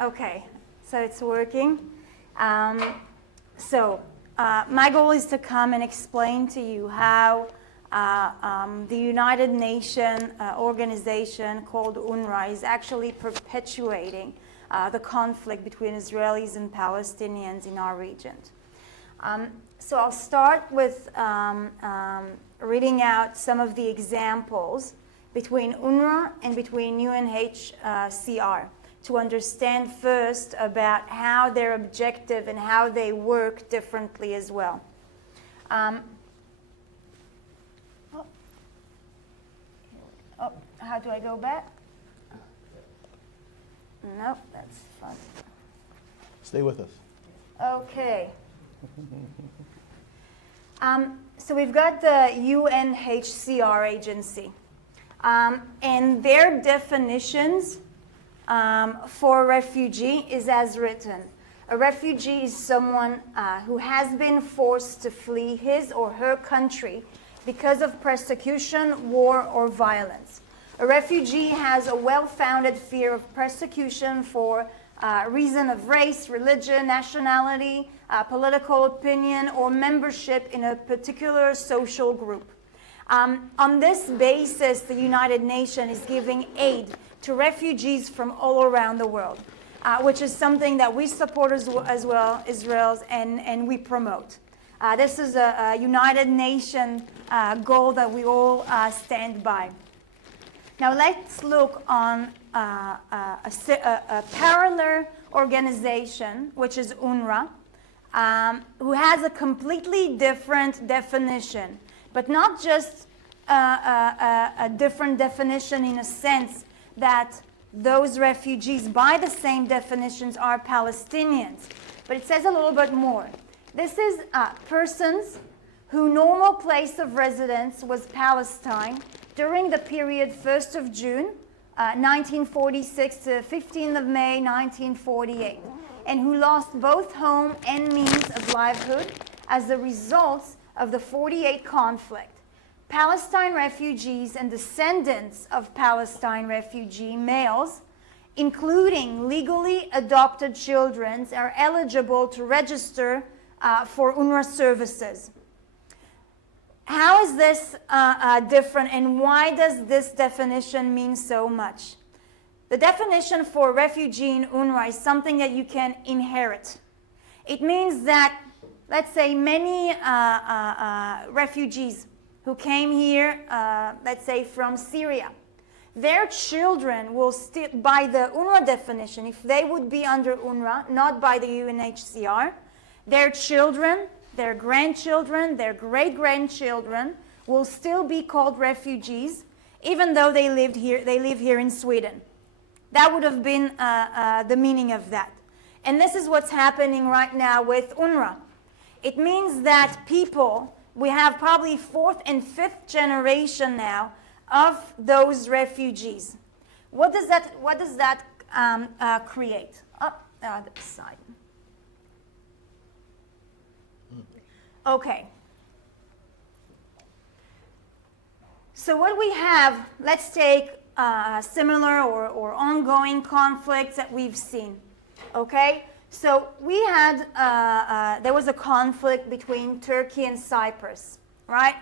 Okay, so it's working. My goal is to come and explain to you how the United Nations organization called UNRWA is actually perpetuating the conflict between Israelis and Palestinians in our region. So I'll start with reading out some of the examples between UNRWA and between UNHCR to understand first about how they're objective and how they work differently as well. How do I go back? Nope, that's fun. Stay with us. Okay. So we've got the UNHCR agency, and their definitions for refugee is as written. A refugee is someone who has been forced to flee his or her country because of persecution, war, or violence. A refugee has a well-founded fear of persecution for reason of race, religion, nationality, political opinion, or membership in a particular social group. On this basis, the United Nations is giving aid to refugees from all around the world, which is something that we support as well, Israel's, and we promote. This is a United Nations goal that we all stand by. Now let's look on a parallel organization, which is UNRWA, who has a completely different definition, but not just a different definition in a sense that those refugees by the same definitions are Palestinians, but it says a little bit more. This is persons whose normal place of residence was Palestine during the period 1st of June 1946 to 15th of May 1948, and who lost both home and means of livelihood as a result of the 48 conflict. Palestine refugees and descendants of Palestine refugee males, including legally adopted children, are eligible to register for UNRWA services. How is this different, and why does this definition mean so much? The definition for refugee in UNRWA is something that you can inherit. It means that, let's say, many refugees who came here, let's say from Syria, their children will still, by the UNRWA definition, if they would be under UNRWA, not by the UNHCR, their children, their grandchildren, their great-grandchildren will still be called refugees, even though they live here in Sweden. That would have been the meaning of that. And this is what's happening right now with UNRWA. It means that people, we have probably 4th and 5th generation now of those refugees. What does that create? The other side. Okay. So what we have, let's take similar or ongoing conflicts that we've seen. Okay? So we had, there was a conflict between Turkey and Cyprus, right?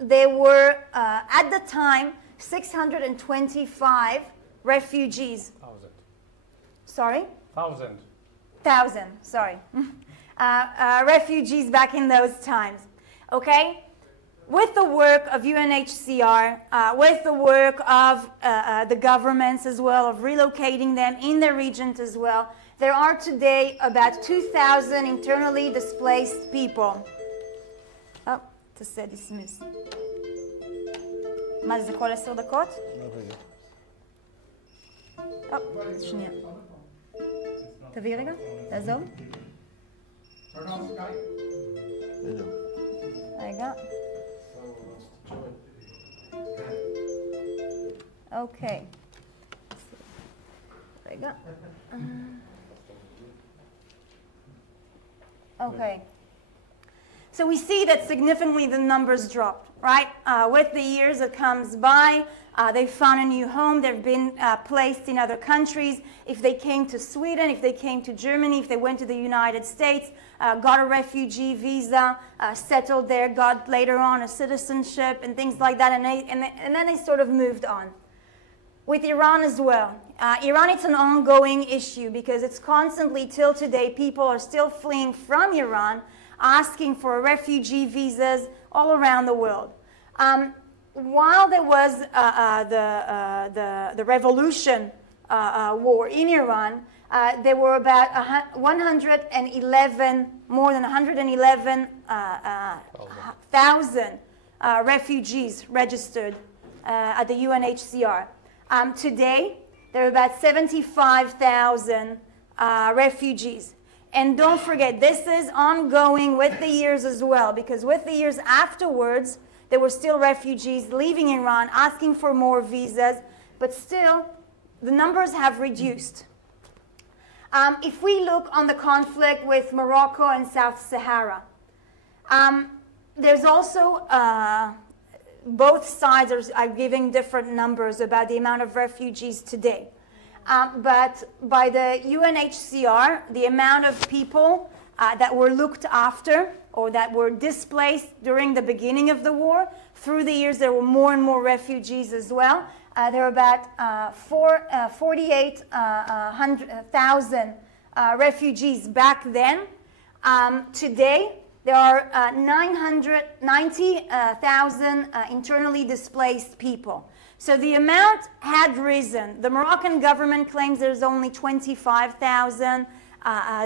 There were, at the time, 625 refugees. 1,000. Sorry? 1,000. 1,000, sorry. Refugees back in those times, okay? With the work of UNHCR, with the work of the governments as well, of relocating them in the region as well, there are today about 2,000 internally displaced people. Oh, תעשה dismiss. מה זה, כל 10 דקות? שנייה. תביא רגע, תעזור. רגע. אוקיי. רגע. Okay. So we see that significantly the numbers dropped. right? With the years that comes by, they've found a new home, they've been placed in other countries. If they came to Sweden, if they came to Germany, if they went to the United States, got a refugee visa, settled there, got later on a citizenship and things like that, and then they sort of moved on. With Iran as well. Iran, it's an ongoing issue because it's constantly, till today, people are still fleeing from Iran, asking for refugee visas all around the world. While there was the revolution war in Iran, there were about 111,000 refugees registered at the UNHCR. Today, there are about 75,000 refugees. And don't forget, this is ongoing with the years as well, because with the years afterwards, there were still refugees leaving Iran, asking for more visas, but still, the numbers have reduced. If we look on the conflict with Morocco and South Sahara, there's also, both sides are giving different numbers about the amount of refugees today. But by the UNHCR, the amount of people that were looked after or that were displaced during the beginning of the war, through the years there were more and more refugees as well. There were about 48,000 refugees back then. Today, there are 990,000 internally displaced people. So the amount had risen. The Moroccan government claims there's only 25,000.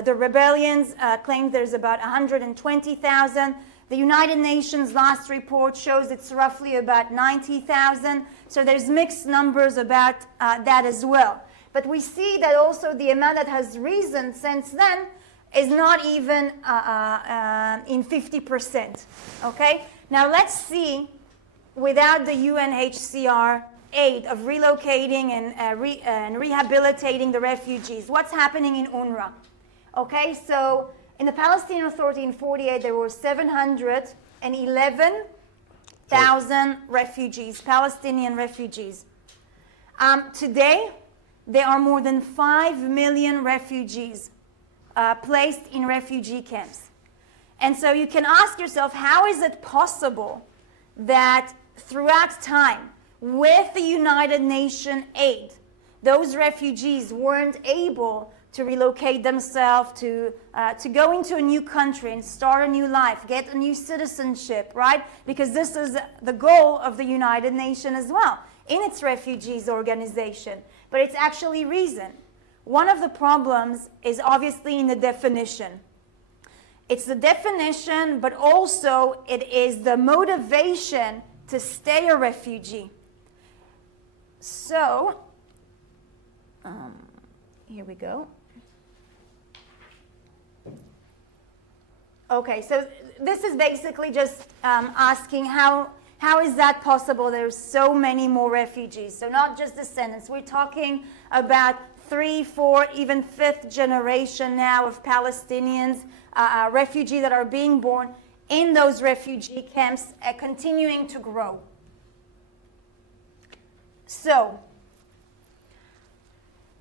The rebellions claim there's about 120,000. The United Nations last report shows it's roughly about 90,000. So there's mixed numbers about that as well. But we see that also the amount that has risen since then is not even in 50%. Okay? Now let's see, without the UNHCR aid of relocating and rehabilitating the refugees, what's happening in UNRWA? Okay, so in the Palestinian Authority in 1948, there were 711,000 refugees, Palestinian refugees. Today, there are more than 5 million refugees placed in refugee camps. And so you can ask yourself, how is it possible that throughout time, with the United Nations aid, those refugees weren't able to relocate themselves, to go into a new country and start a new life, get a new citizenship, right? Because this is the goal of the United Nations as well, in its refugees organization. But it's actually reason. One of the problems is obviously in the definition. It's the definition, but also it is the motivation to stay a refugee. So, here we go. Okay, so this is basically just asking how is that possible? There's so many more refugees. So not just descendants. We're talking about 3, 4, even 5th generation now of Palestinians, refugees that are being born in those refugee camps, continuing to grow. So,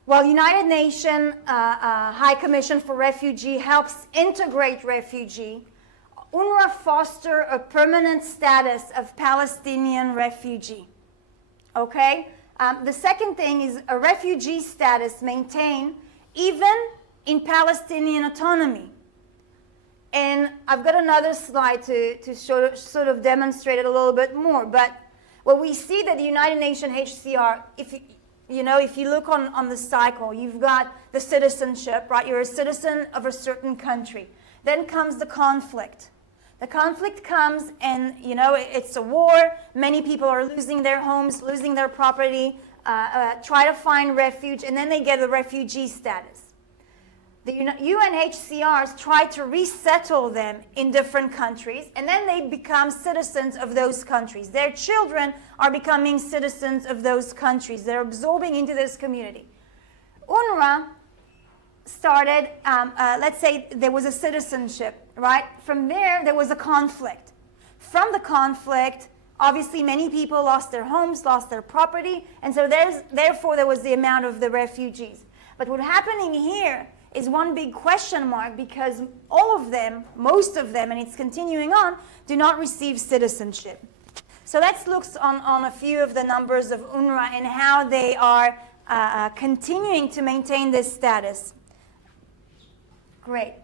while United Nations High Commission for Refugee helps integrate refugee, UNRWA foster a permanent status of Palestinian refugee. Okay? The second thing is a refugee status maintained even in Palestinian autonomy. And I've got another slide to sort of demonstrate it a little bit more. But what we see that the United Nations HCR, if you look on the cycle, you've got the citizenship, right? You're a citizen of a certain country. Then comes the conflict. The conflict comes and, it's a war. Many people are losing their homes, losing their property, try to find refuge, and then they get a refugee status. The UNHCRs try to resettle them in different countries, and then they become citizens of those countries. Their children are becoming citizens of those countries. They're absorbing into this community. UNRWA started, let's say there was a citizenship, right? From there was a conflict. From the conflict, Obviously, many people lost their homes, lost their property, and so therefore there was the amount of the refugees. But what's happening here is one big question mark, because all of them, most of them, and it's continuing on, do not receive citizenship. So let's look on a few of the numbers of UNRWA and how they are continuing to maintain this status. Great.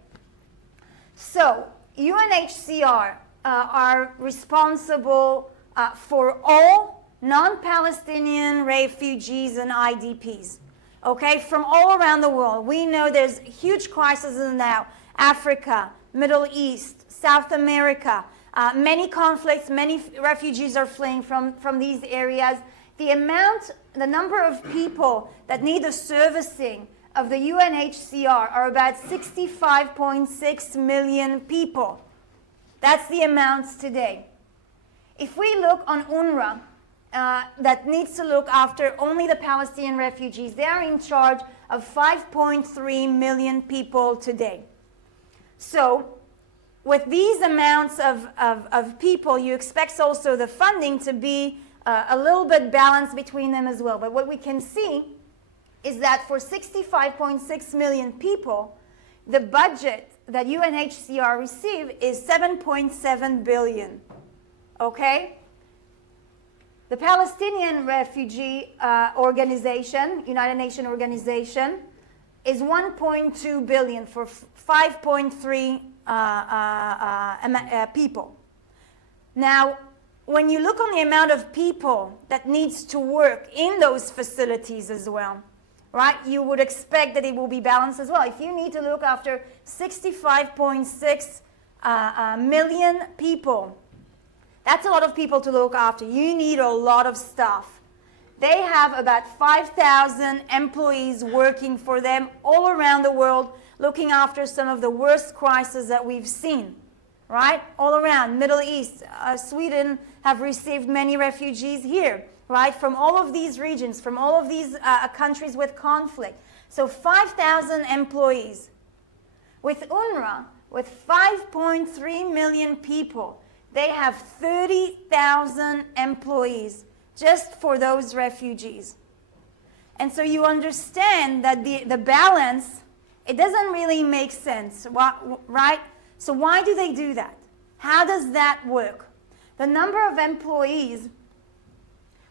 So UNHCR are responsible for all non-Palestinian refugees and IDPs, okay, from all around the world. We know there's huge crises now, Africa, Middle East, South America, many conflicts, many refugees are fleeing from these areas. The number of people that need the servicing of the UNHCR are about 65.6 million people. That's the amounts today. If we look on UNRWA, that needs to look after only the Palestinian refugees, they are in charge of 5.3 million people today. So with these amounts of people, you expect also the funding to be a little bit balanced between them as well. But what we can see is that for 65.6 million people, the budget that UNHCR receive is 7.7 billion. Okay? The Palestinian Refugee Organization, United Nations Organization, is 1.2 billion for 5.3 people. Now, when you look on the amount of people that needs to work in those facilities as well, right, you would expect that it will be balanced as well. If you need to look after 65.6 million people, that's a lot of people to look after. You need a lot of staff. They have about 5,000 employees working for them all around the world, looking after some of the worst crises that we've seen, right? All around, Middle East, Sweden have received many refugees here, right? From all of these regions, from all of these countries with conflict. So 5,000 employees. With UNRWA, with 5.3 million people, they have 30,000 employees just for those refugees. And so you understand that the balance, it doesn't really make sense, right? So why do they do that? How does that work? The number of employees,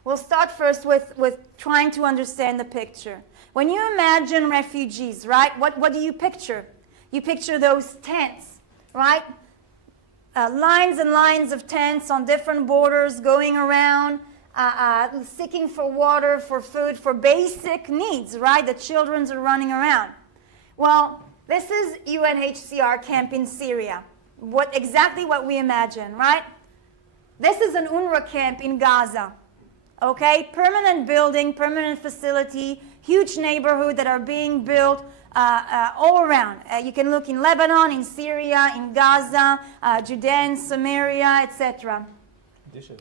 we'll start first with trying to understand the picture. When you imagine refugees, right, what do you picture? You picture those tents, right? Lines and lines of tents on different borders going around, seeking for water, for food, for basic needs, right? The children are running around. Well, this is UNHCR camp in Syria. Exactly what we imagine, right? This is an UNRWA camp in Gaza. Okay, permanent building, permanent facility, huge neighborhood that are being built all around. You can look in Lebanon, in Syria, in Gaza, Judea, Samaria, etc. Dishes.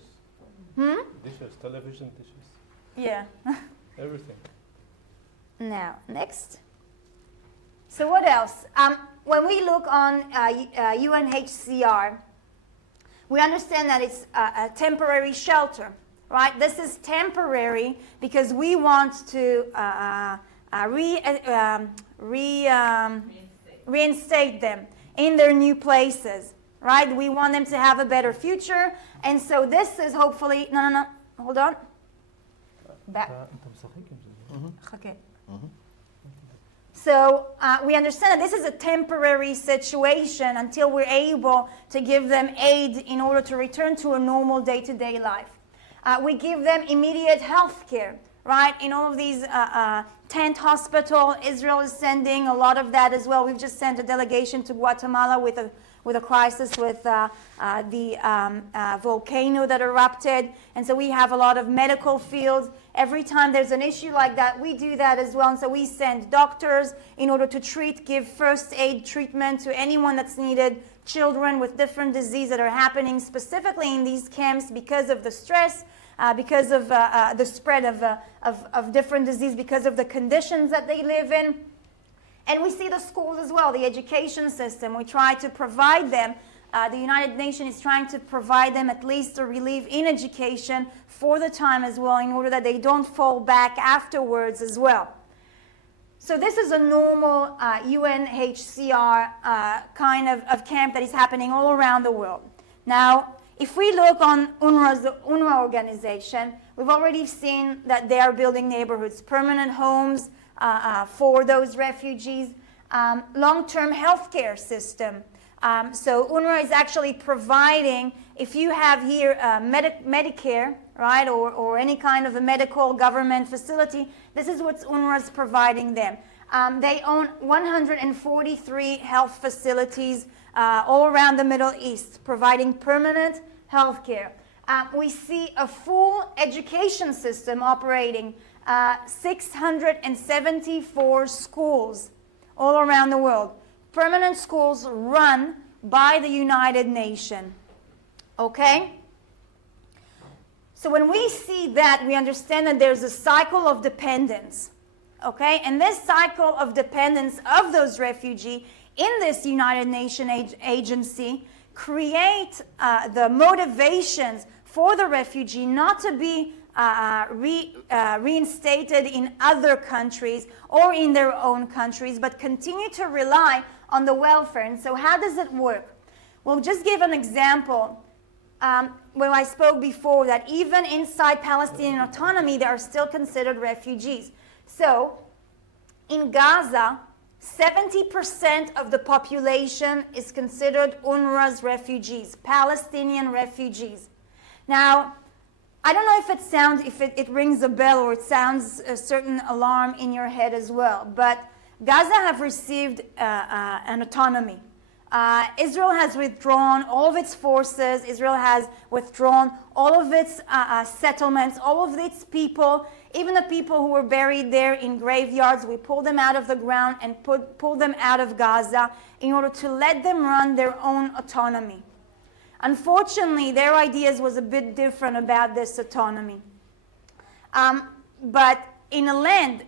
Dishes, television dishes. Yeah. Everything. Now, next. So what else? When we look on UNHCR, we understand that it's a temporary shelter, right? This is temporary because we want to reinstate them in their new places, right? We want them to have a better future, and so this is hopefully, no, hold on. Back. Okay. So we understand that this is a temporary situation until we're able to give them aid in order to return to a normal day-to-day life. We give them immediate health care, right? In all of these tent hospital, Israel is sending a lot of that as well. We've just sent a delegation to Guatemala with a crisis with the volcano that erupted. And so we have a lot of medical fields. Every time there's an issue like that, we do that as well. And so we send doctors in order to give first aid treatment to anyone that's needed, children with different diseases that are happening specifically in these camps because of the stress, because of the spread of different disease, because of the conditions that they live in. And we see the schools as well, the education system. We try to provide them The United Nations is trying to provide them at least a relief in education for the time as well, in order that they don't fall back afterwards as well. So this is a normal UNHCR kind of camp that is happening all around the world. Now, if we look on the UNRWA organization, we've already seen that they are building neighborhoods, permanent homes for those refugees, long-term healthcare system. So UNRWA is actually providing, if you have here Medicare, right, or any kind of a medical government facility, this is what UNRWA is providing them. They own 143 health facilities all around the Middle East, providing permanent health care. We see a full education system operating, 674 schools all around the world. Permanent schools run by the United Nations. Okay? So when we see that, we understand that there's a cycle of dependence. Okay? And this cycle of dependence of those refugees in this United Nations agency create the motivations for the refugee not to be reinstated in other countries or in their own countries, but continue to rely on the welfare. And so how does it work? We'll just give an example. When I spoke before that even inside Palestinian autonomy, they are still considered refugees. So in Gaza, 70% of the population is considered UNRWA's refugees, Palestinian refugees. Now, I don't know if it rings a bell or it sounds a certain alarm in your head as well, but Gaza have received an autonomy. Israel has withdrawn all of its forces. Israel has withdrawn all of its settlements, all of its people, even the people who were buried there in graveyards. We pulled them out of the ground and pulled them out of Gaza in order to let them run their own autonomy. Unfortunately, their ideas was a bit different about this autonomy. But in a land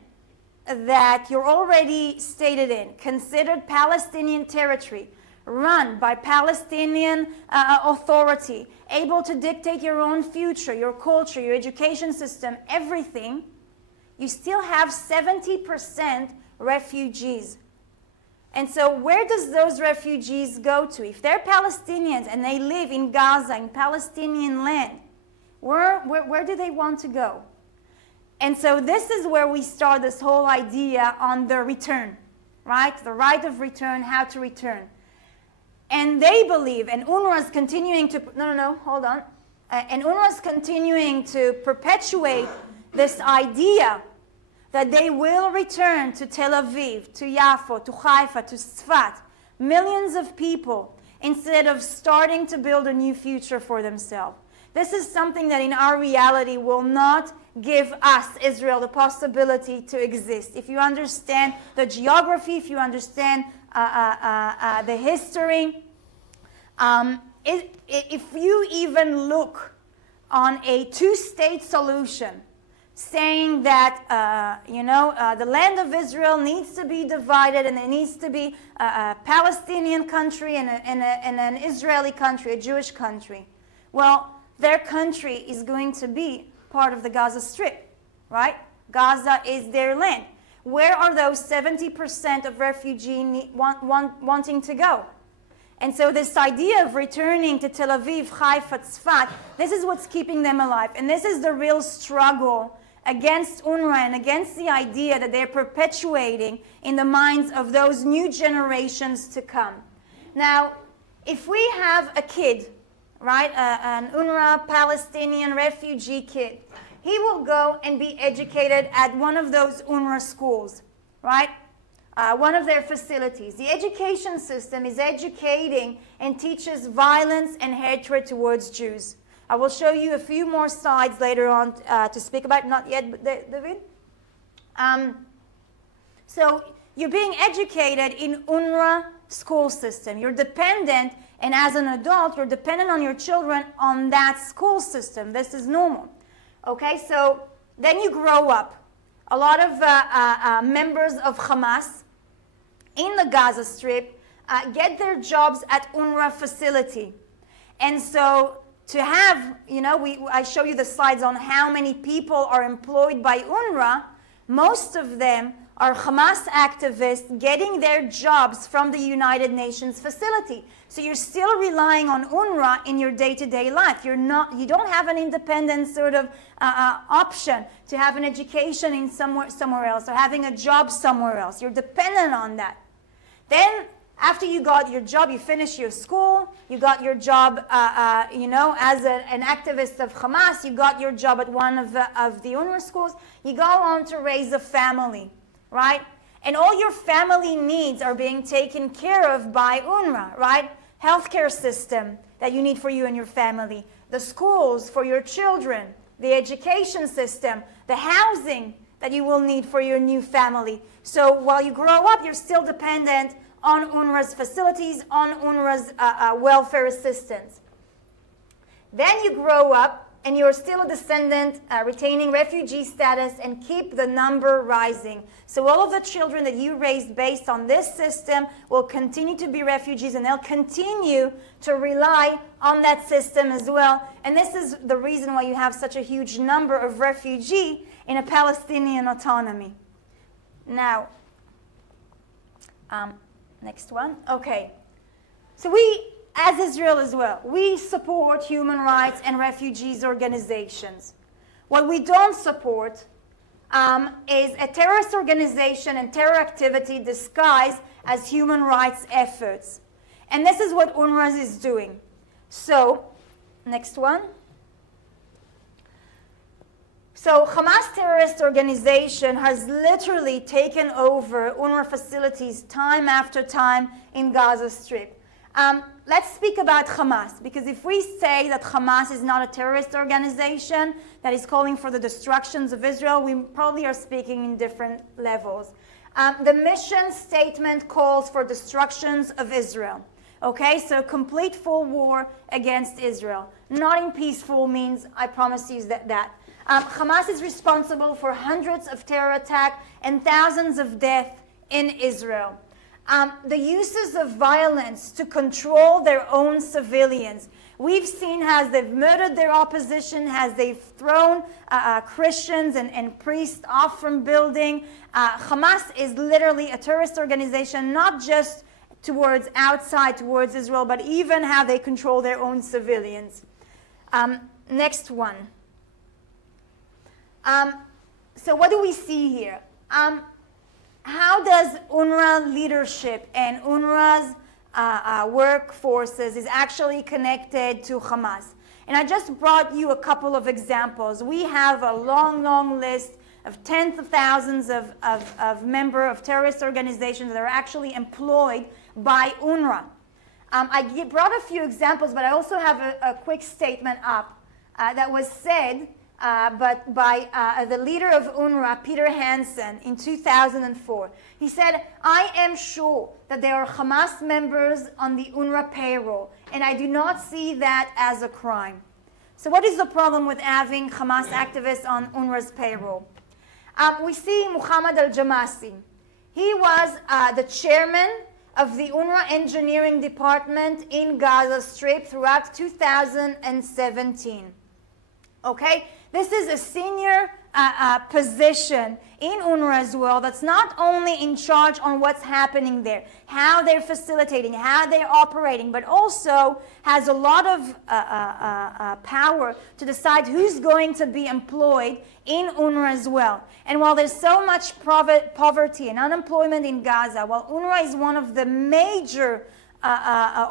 that you're already stated in, considered Palestinian territory, run by Palestinian Authority, able to dictate your own future, your culture, your education system, everything, you still have 70% refugees. And so where does those refugees go to? If they're Palestinians and they live in Gaza, in Palestinian land, where do they want to go? And so this is where we start this whole idea on the return, right? The right of return, how to return. And they believe, and UNRWA is continuing to, hold on. And UNRWA is continuing to perpetuate this idea that they will return to Tel Aviv, to Yafo, to Haifa, to Sfat, millions of people, instead of starting to build a new future for themselves. This is something that in our reality will not give us, Israel, the possibility to exist. If you understand the geography, if you understand the history, if you even look on a two-state solution, saying that, the land of Israel needs to be divided and there needs to be a Palestinian country and an Israeli country, a Jewish country. Well, their country is going to be part of the Gaza Strip, right? Gaza is their land. Where are those 70% of refugees wanting to go? And so this idea of returning to Tel Aviv, Haifa, Tzfat, this is what's keeping them alive. And this is the real struggle against UNRWA and against the idea that they're perpetuating in the minds of those new generations to come. Now, if we have a kid, right, an UNRWA Palestinian refugee kid, he will go and be educated at one of those UNRWA schools, right? One of their facilities. The education system is educating and teaches violence and hatred towards Jews. I will show you a few more slides later on to speak about, not yet, David. So you're being educated in UNRWA school system. You're dependent, and as an adult, you're dependent on your children on that school system. This is normal. Okay, so then you grow up. A lot of members of Hamas in the Gaza Strip get their jobs at UNRWA facility. And so to have, I show you the slides on how many people are employed by UNRWA. Most of them are Hamas activists getting their jobs from the United Nations facility. So you're still relying on UNRWA in your day-to-day life. You don't have an independent sort of option to have an education in somewhere else or having a job somewhere else. You're dependent on that. Then after you got your job, you finish your school, you got your job, as an activist of Hamas, you got your job at one of the UNRWA schools, you go on to raise a family, right? And all your family needs are being taken care of by UNRWA, right? Healthcare system that you need for you and your family, the schools for your children, the education system, the housing that you will need for your new family. So while you grow up, you're still dependent on UNRWA's facilities, on UNRWA's welfare assistance. Then you grow up and you're still a descendant, retaining refugee status, and keep the number rising. So all of the children that you raised based on this system will continue to be refugees, and they'll continue to rely on that system as well. And this is the reason why you have such a huge number of refugees in a Palestinian autonomy. Now, next one. Okay. So we, as Israel as well, we support human rights and refugees organizations. What we don't support is a terrorist organization and terror activity disguised as human rights efforts. And this is what UNRWA is doing. So, next one. So Hamas terrorist organization has literally taken over UNRWA facilities time after time in Gaza Strip. Let's speak about Hamas, because if we say that Hamas is not a terrorist organization that is calling for the destructions of Israel, we probably are speaking in different levels. The mission statement calls for destructions of Israel. Okay, so complete full war against Israel. Not in peaceful means, I promise you that. Hamas is responsible for hundreds of terror attacks and thousands of deaths in Israel. The uses of violence to control their own civilians. We've seen as they've murdered their opposition, as they've thrown Christians and priests off from building. Hamas is literally a terrorist organization, not just towards Israel, but even how they control their own civilians. Next one. So what do we see here? How does UNRWA leadership and UNRWA's workforces is actually connected to Hamas? And I just brought you a couple of examples. We have a long, long list of tens of thousands of members of terrorist organizations that are actually employed by UNRWA. I brought a few examples, but I also have a quick statement up that was said but by the leader of UNRWA, Peter Hansen, in 2004. He said, "I am sure that there are Hamas members on the UNRWA payroll, and I do not see that as a crime." So what is the problem with having Hamas activists on UNRWA's payroll? We see Muhammad al-Jamasi. He was the chairman of the UNRWA engineering department in Gaza Strip throughout 2017. Okay? This is a senior position in UNRWA as well that's not only in charge on what's happening there, how they're facilitating, how they're operating, but also has a lot of power to decide who's going to be employed in UNRWA as well. And while there's so much poverty and unemployment in Gaza, while UNRWA is one of the major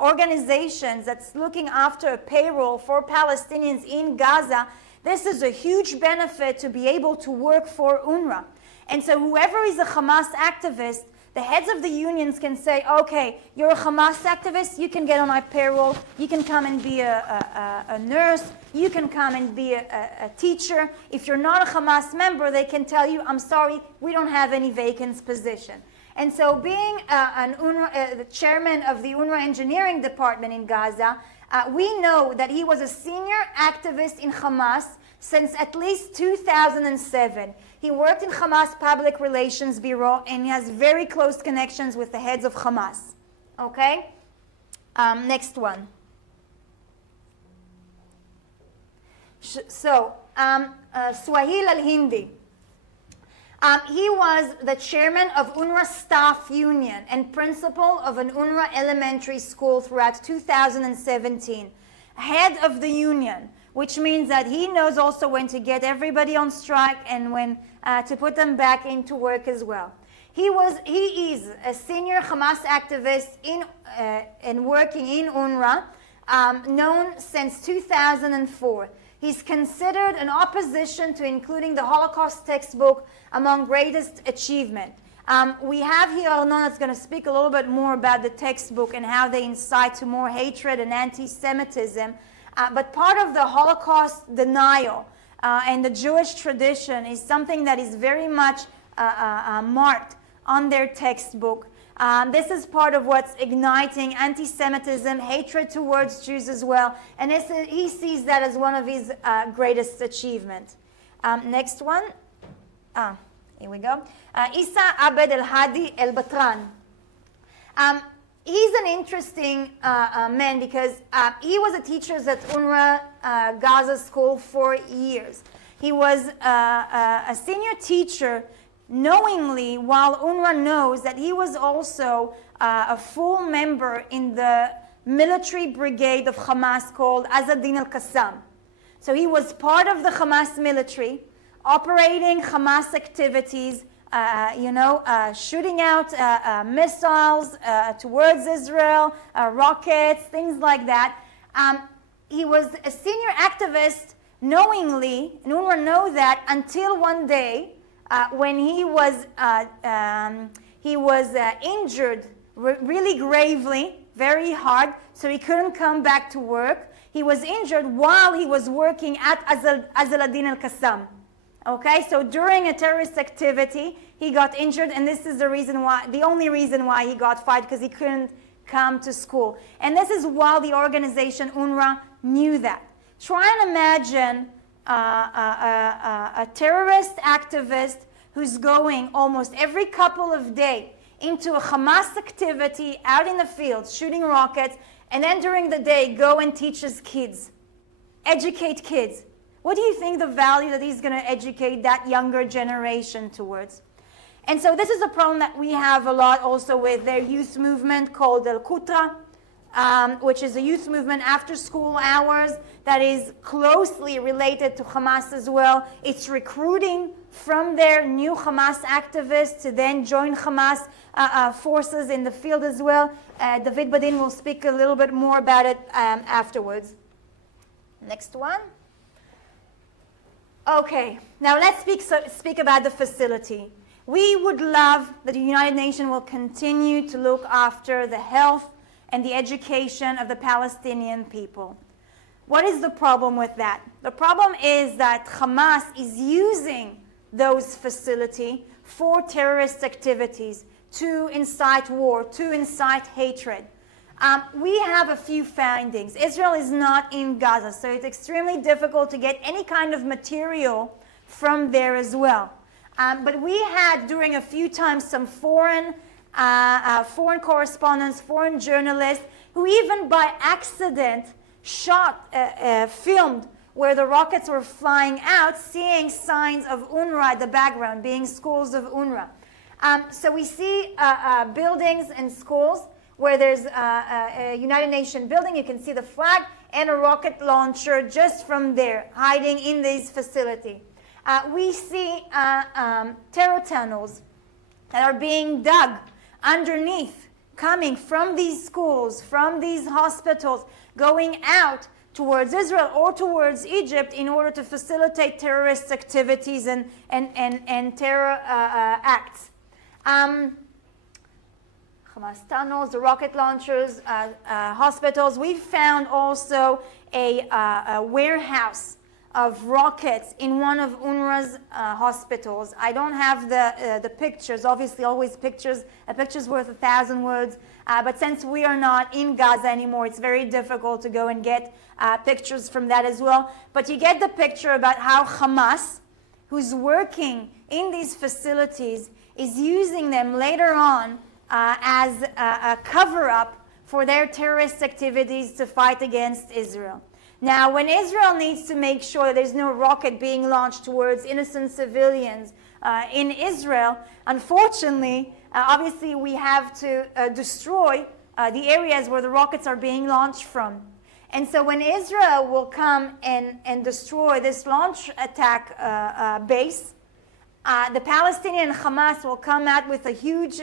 organizations that's looking after a payroll for Palestinians in Gaza, this is a huge benefit to be able to work for UNRWA. And so whoever is a Hamas activist, the heads of the unions can say, okay, you're a Hamas activist, you can get on my payroll, you can come and be a nurse, you can come and be a teacher. If you're not a Hamas member, they can tell you, I'm sorry, we don't have any vacant position. And so being the chairman of the UNRWA engineering department in Gaza, we know that he was a senior activist in Hamas since at least 2007. He worked in Hamas Public Relations Bureau and he has very close connections with the heads of Hamas. Okay? Next one. Swahil al-Hindi. He was the chairman of UNRWA Staff Union and principal of an UNRWA elementary school throughout 2017. Head of the union, which means that he knows also when to get everybody on strike and when to put them back into work as well. He is a senior Hamas activist and working in UNRWA, known since 2004. He's considered an opposition to including the Holocaust textbook among greatest achievement. We have here Arnon that's going to speak a little bit more about the textbook and how they incite to more hatred and anti-Semitism. But part of the Holocaust denial and the Jewish tradition is something that is very much marked on their textbook. This is part of what's igniting anti-Semitism, hatred towards Jews as well, and he sees that as one of his greatest achievements. Next one. Here we go. Isa Abed El-Hadi El-Batran. He's an interesting man because he was a teacher at UNRWA Gaza School for years. He was a senior teacher knowingly, while UNRWA knows that he was also a full member in the military brigade of Hamas called Azadin al-Qassam. So he was part of the Hamas military, operating Hamas activities, shooting out missiles towards Israel, rockets, things like that. He was a senior activist knowingly, and UNRWA know that until one day, when he was injured really gravely, very hard, so he couldn't come back to work. He was injured while he was working at Azadin al-Qassam. Okay, so during a terrorist activity, he got injured, and this is the only reason why he got fired, because he couldn't come to school. And this is while the organization UNRWA knew that. Try and imagine a terrorist activist who's going almost every couple of days into a Hamas activity out in the field, shooting rockets, and then during the day go and teach his kids, educate kids. What do you think the value that he's going to educate that younger generation towards? And so this is a problem that we have a lot also with their youth movement called Al-Qutra, which is a youth movement after school hours that is closely related to Hamas as well. It's recruiting from their new Hamas activists to then join Hamas forces in the field as well. David Badin will speak a little bit more about it afterwards. Next one. Okay, now let's speak about the facility. We would love that the United Nations will continue to look after the health and the education of the Palestinian people. What is the problem with that? The problem is that Hamas is using those facilities for terrorist activities, to incite war, to incite hatred. We have a few findings. Israel is not in Gaza, so it's extremely difficult to get any kind of material from there as well. But we had during a few times some foreign correspondents, foreign journalists, who even by accident filmed where the rockets were flying out, seeing signs of UNRWA in the background, being schools of UNRWA. So we see buildings and schools where there's a United Nations building. You can see the flag and a rocket launcher just from there, hiding in this facility. We see terror tunnels that are being dug underneath, coming from these schools, from these hospitals, going out towards Israel or towards Egypt in order to facilitate terrorist activities and terror acts. Hamas tunnels, the rocket launchers, hospitals. We found also a warehouse of rockets in one of UNRWA's hospitals. I don't have the pictures. Obviously, always pictures. A picture's worth 1,000 words. But since we are not in Gaza anymore, it's very difficult to go and get pictures from that as well. But you get the picture about how Hamas, who's working in these facilities, is using them later on as a cover-up for their terrorist activities to fight against Israel. Now, when Israel needs to make sure there's no rocket being launched towards innocent civilians in Israel, unfortunately, obviously we have to destroy the areas where the rockets are being launched from. And so when Israel will come and destroy this launch attack base, the Palestinian Hamas will come out with a huge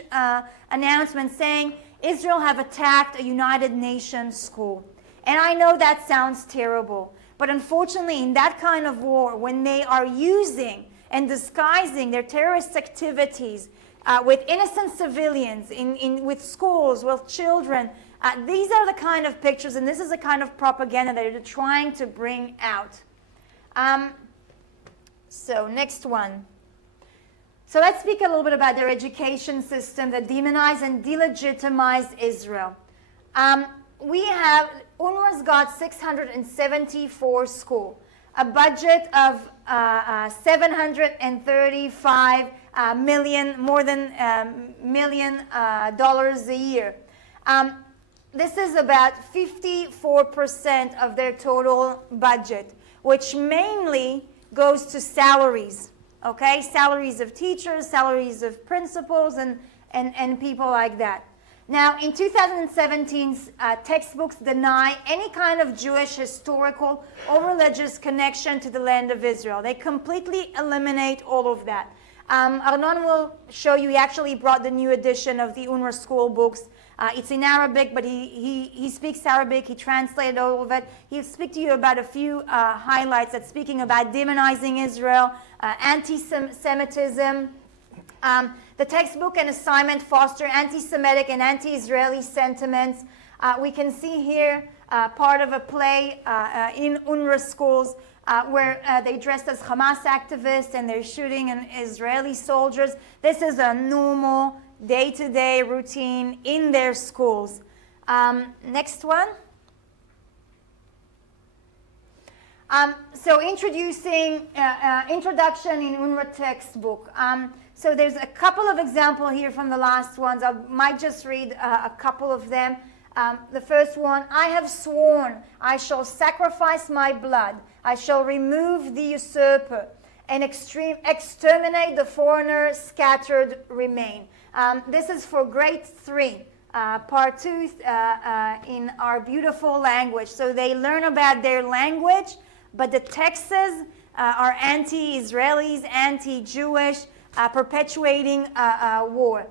announcement saying, Israel have attacked a United Nations school. And I know that sounds terrible, but unfortunately in that kind of war, when they are using and disguising their terrorist activities with innocent civilians, with schools, with children, these are the kind of pictures, and this is the kind of propaganda that they're trying to bring out. So next one. So let's speak a little bit about their education system that demonized and delegitimized Israel. UNRWA's got 674 schools, a budget of 735 million, more than million dollars a year. This is about 54% of their total budget, which mainly goes to salaries. Okay, salaries of teachers, salaries of principals, and people like that. Now, in 2017, textbooks deny any kind of Jewish historical or religious connection to the land of Israel. They completely eliminate all of that. Arnon will show you, he actually brought the new edition of the UNRWA school books. It's in Arabic, but he speaks Arabic, he translated all of it. He'll speak to you about a few highlights that's speaking about demonizing Israel, anti-Semitism. The textbook and assignment foster anti-Semitic and anti-Israeli sentiments. We can see here part of a play in UNRWA schools where they dressed as Hamas activists and they're shooting Israeli soldiers. This is a normal day-to-day routine in their schools. Next one. So introduction in UNRWA textbook. So there's a couple of examples here from the last ones. I might just read a couple of them. The first one, I have sworn I shall sacrifice my blood. I shall remove the usurper and exterminate the foreigner scattered remain. This is for grade 3, part 2 in our beautiful language. So they learn about their language, but the texts are anti-Israelis, anti-Jewish, perpetuating war.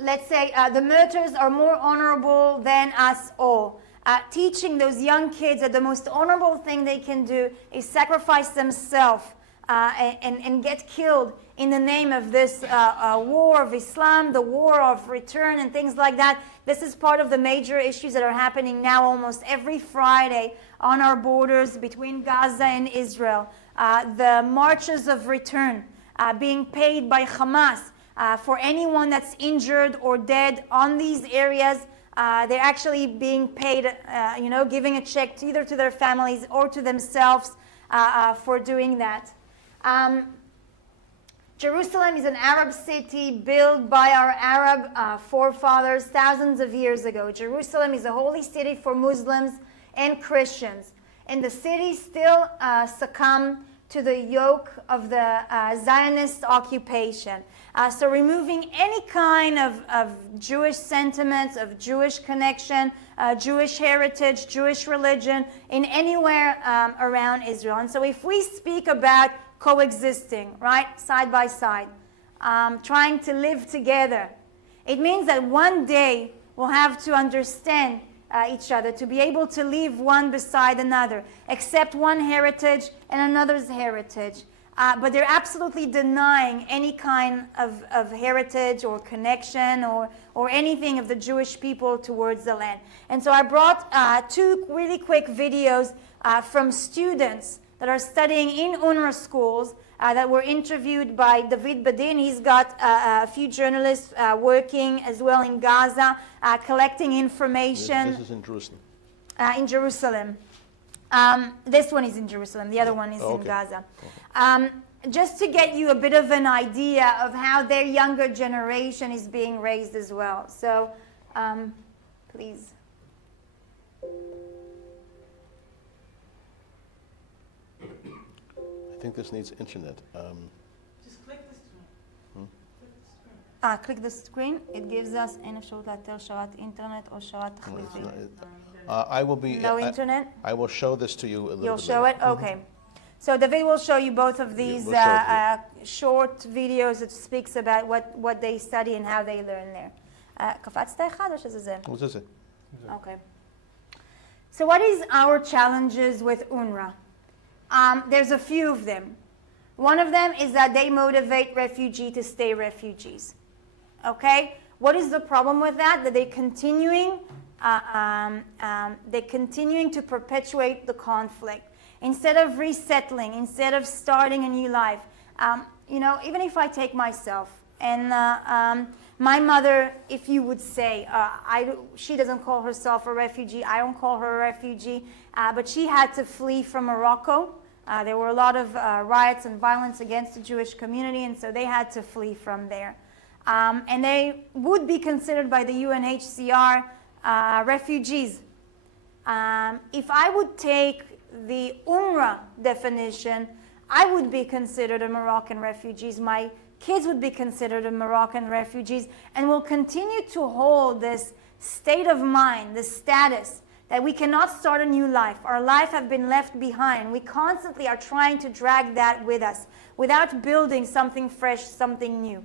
Let's say the martyrs are more honorable than us all. Teaching those young kids that the most honorable thing they can do is sacrifice themselves and get killed in the name of this war of Islam, the war of return and things like that. This is part of the major issues that are happening now almost every Friday on our borders between Gaza and Israel. The marches of return being paid by Hamas for anyone that's injured or dead on these areas. They're actually being paid, giving a check either to their families or to themselves for doing that. Jerusalem is an Arab city built by our Arab forefathers thousands of years ago. Jerusalem is a holy city for Muslims and Christians. And the city still succumbed to the yoke of the Zionist occupation. So removing any kind of Jewish sentiments, of Jewish connection, Jewish heritage, Jewish religion in anywhere around Israel. And so if we speak about coexisting, right, side by side, trying to live together, it means that one day we'll have to understand each other, to be able to live one beside another, accept one heritage and another's heritage. But they're absolutely denying any kind of heritage or connection or anything of the Jewish people towards the land. And so I brought 2 really quick videos from students that are studying in UNRWA schools that were interviewed by David Badin. He's got a few journalists working as well in Gaza, collecting information. This is in Jerusalem. In Jerusalem. This one is in Jerusalem. The other one is in Gaza. just to get you a bit of an idea of how their younger generation is being raised as well. So, please. I think this needs internet. Just click the screen. Click the screen. Click the screen. It gives us אין אפשרות לאתר שרת אינטרנט או שרת No, תחליפים. it's not- I will be. No internet? I will show this to you a little You'll bit show later. it? Okay. So David will show you both of these we'll show it short videos that speaks about what they study and how they learn there. קפצת אחד או שזה זה? What is it? Okay. So what is our challenges with UNRWA? There's a few of them. One of them is that they motivate refugees to stay refugees. Okay? What is the problem with that? That they're continuing to perpetuate the conflict. Instead of resettling, instead of starting a new life. You know, even if I take myself, and my mother, if you would say, she doesn't call herself a refugee, I don't call her a refugee, but she had to flee from Morocco. There were a lot of riots and violence against the Jewish community, and so they had to flee from there. And they would be considered by the UNHCR refugees. If I would take the UNRWA definition, I would be considered a Moroccan refugee. My kids would be considered a Moroccan refugees, and will continue to hold this state of mind, this status, that we cannot start a new life. Our life have been left behind. We constantly are trying to drag that with us without building something fresh, something new.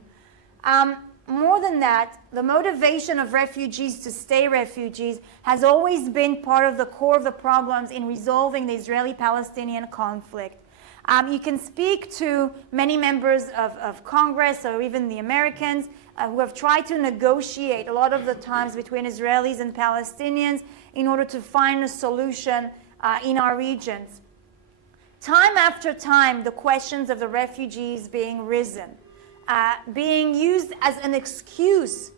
More than that, the motivation of refugees to stay refugees has always been part of the core of the problems in resolving the Israeli-Palestinian conflict. You can speak to many members of Congress or even the Americans who have tried to negotiate a lot of the times between Israelis and Palestinians in order to find a solution in our regions. Time after time, the questions of the refugees being risen, being used as an excuse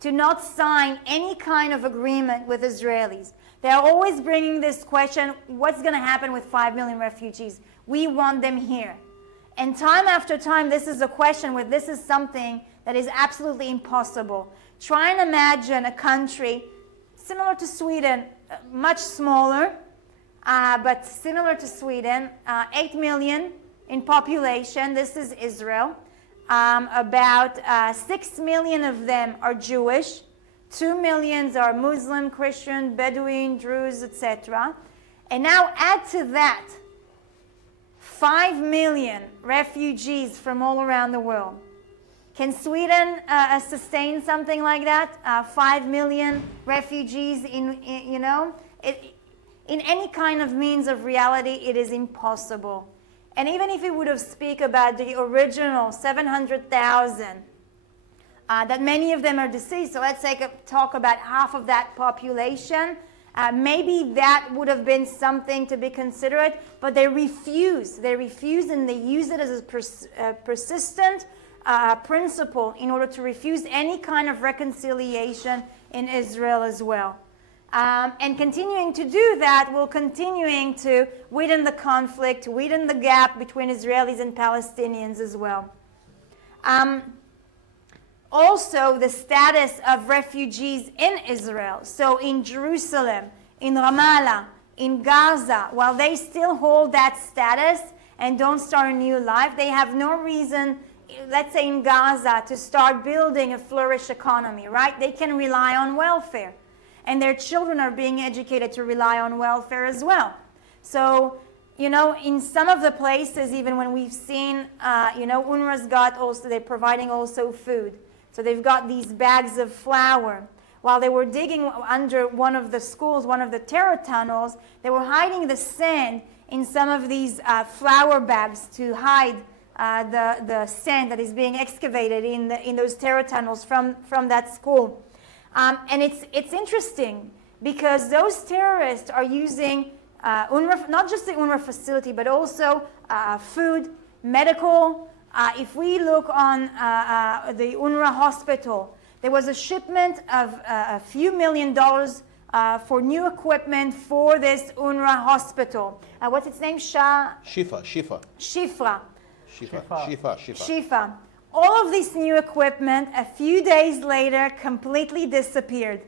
to not sign any kind of agreement with Israelis. They're always bringing this question, what's going to happen with 5 million refugees? We want them here. And time after time, this is a question where this is something that is absolutely impossible. Try and imagine a country similar to Sweden, much smaller, but similar to Sweden, 8 million in population. This is Israel. About 6 million of them are Jewish. 2 million are Muslim, Christian, Bedouin, Druze, etc. And now add to that 5 million refugees from all around the world. Can Sweden sustain something like that? 5 million refugees in any kind of means of reality, it is impossible. And even if we would have speak about the original 700,000, that many of them are deceased, so let's talk about half of that population, maybe that would have been something to be considered, but they refuse and they use it as a persistent principle in order to refuse any kind of reconciliation in Israel as well. And continuing to do that will continuing to widen the conflict, widen the gap between Israelis and Palestinians as well. Also, the status of refugees in Israel. So in Jerusalem, in Ramallah, in Gaza, while they still hold that status and don't start a new life, they have no reason, let's say in Gaza, to start building a flourished economy, right? They can rely on welfare. And their children are being educated to rely on welfare as well. So, in some of the places, even when we've seen, UNRWA's got also, they're providing also food. So they've got these bags of flour. While they were digging under one of the schools, one of the terror tunnels, they were hiding the sand in some of these flour bags to hide the sand that is being excavated in those terror tunnels from that school. And it's interesting because those terrorists are using UNRWA, not just the UNRWA facility, but also food, medical. If we look on the UNRWA hospital, there was a shipment of a few $1 million for new equipment for this UNRWA hospital. What's its name? Shifa. Shifra. Shifa. All of this new equipment, a few days later, completely disappeared.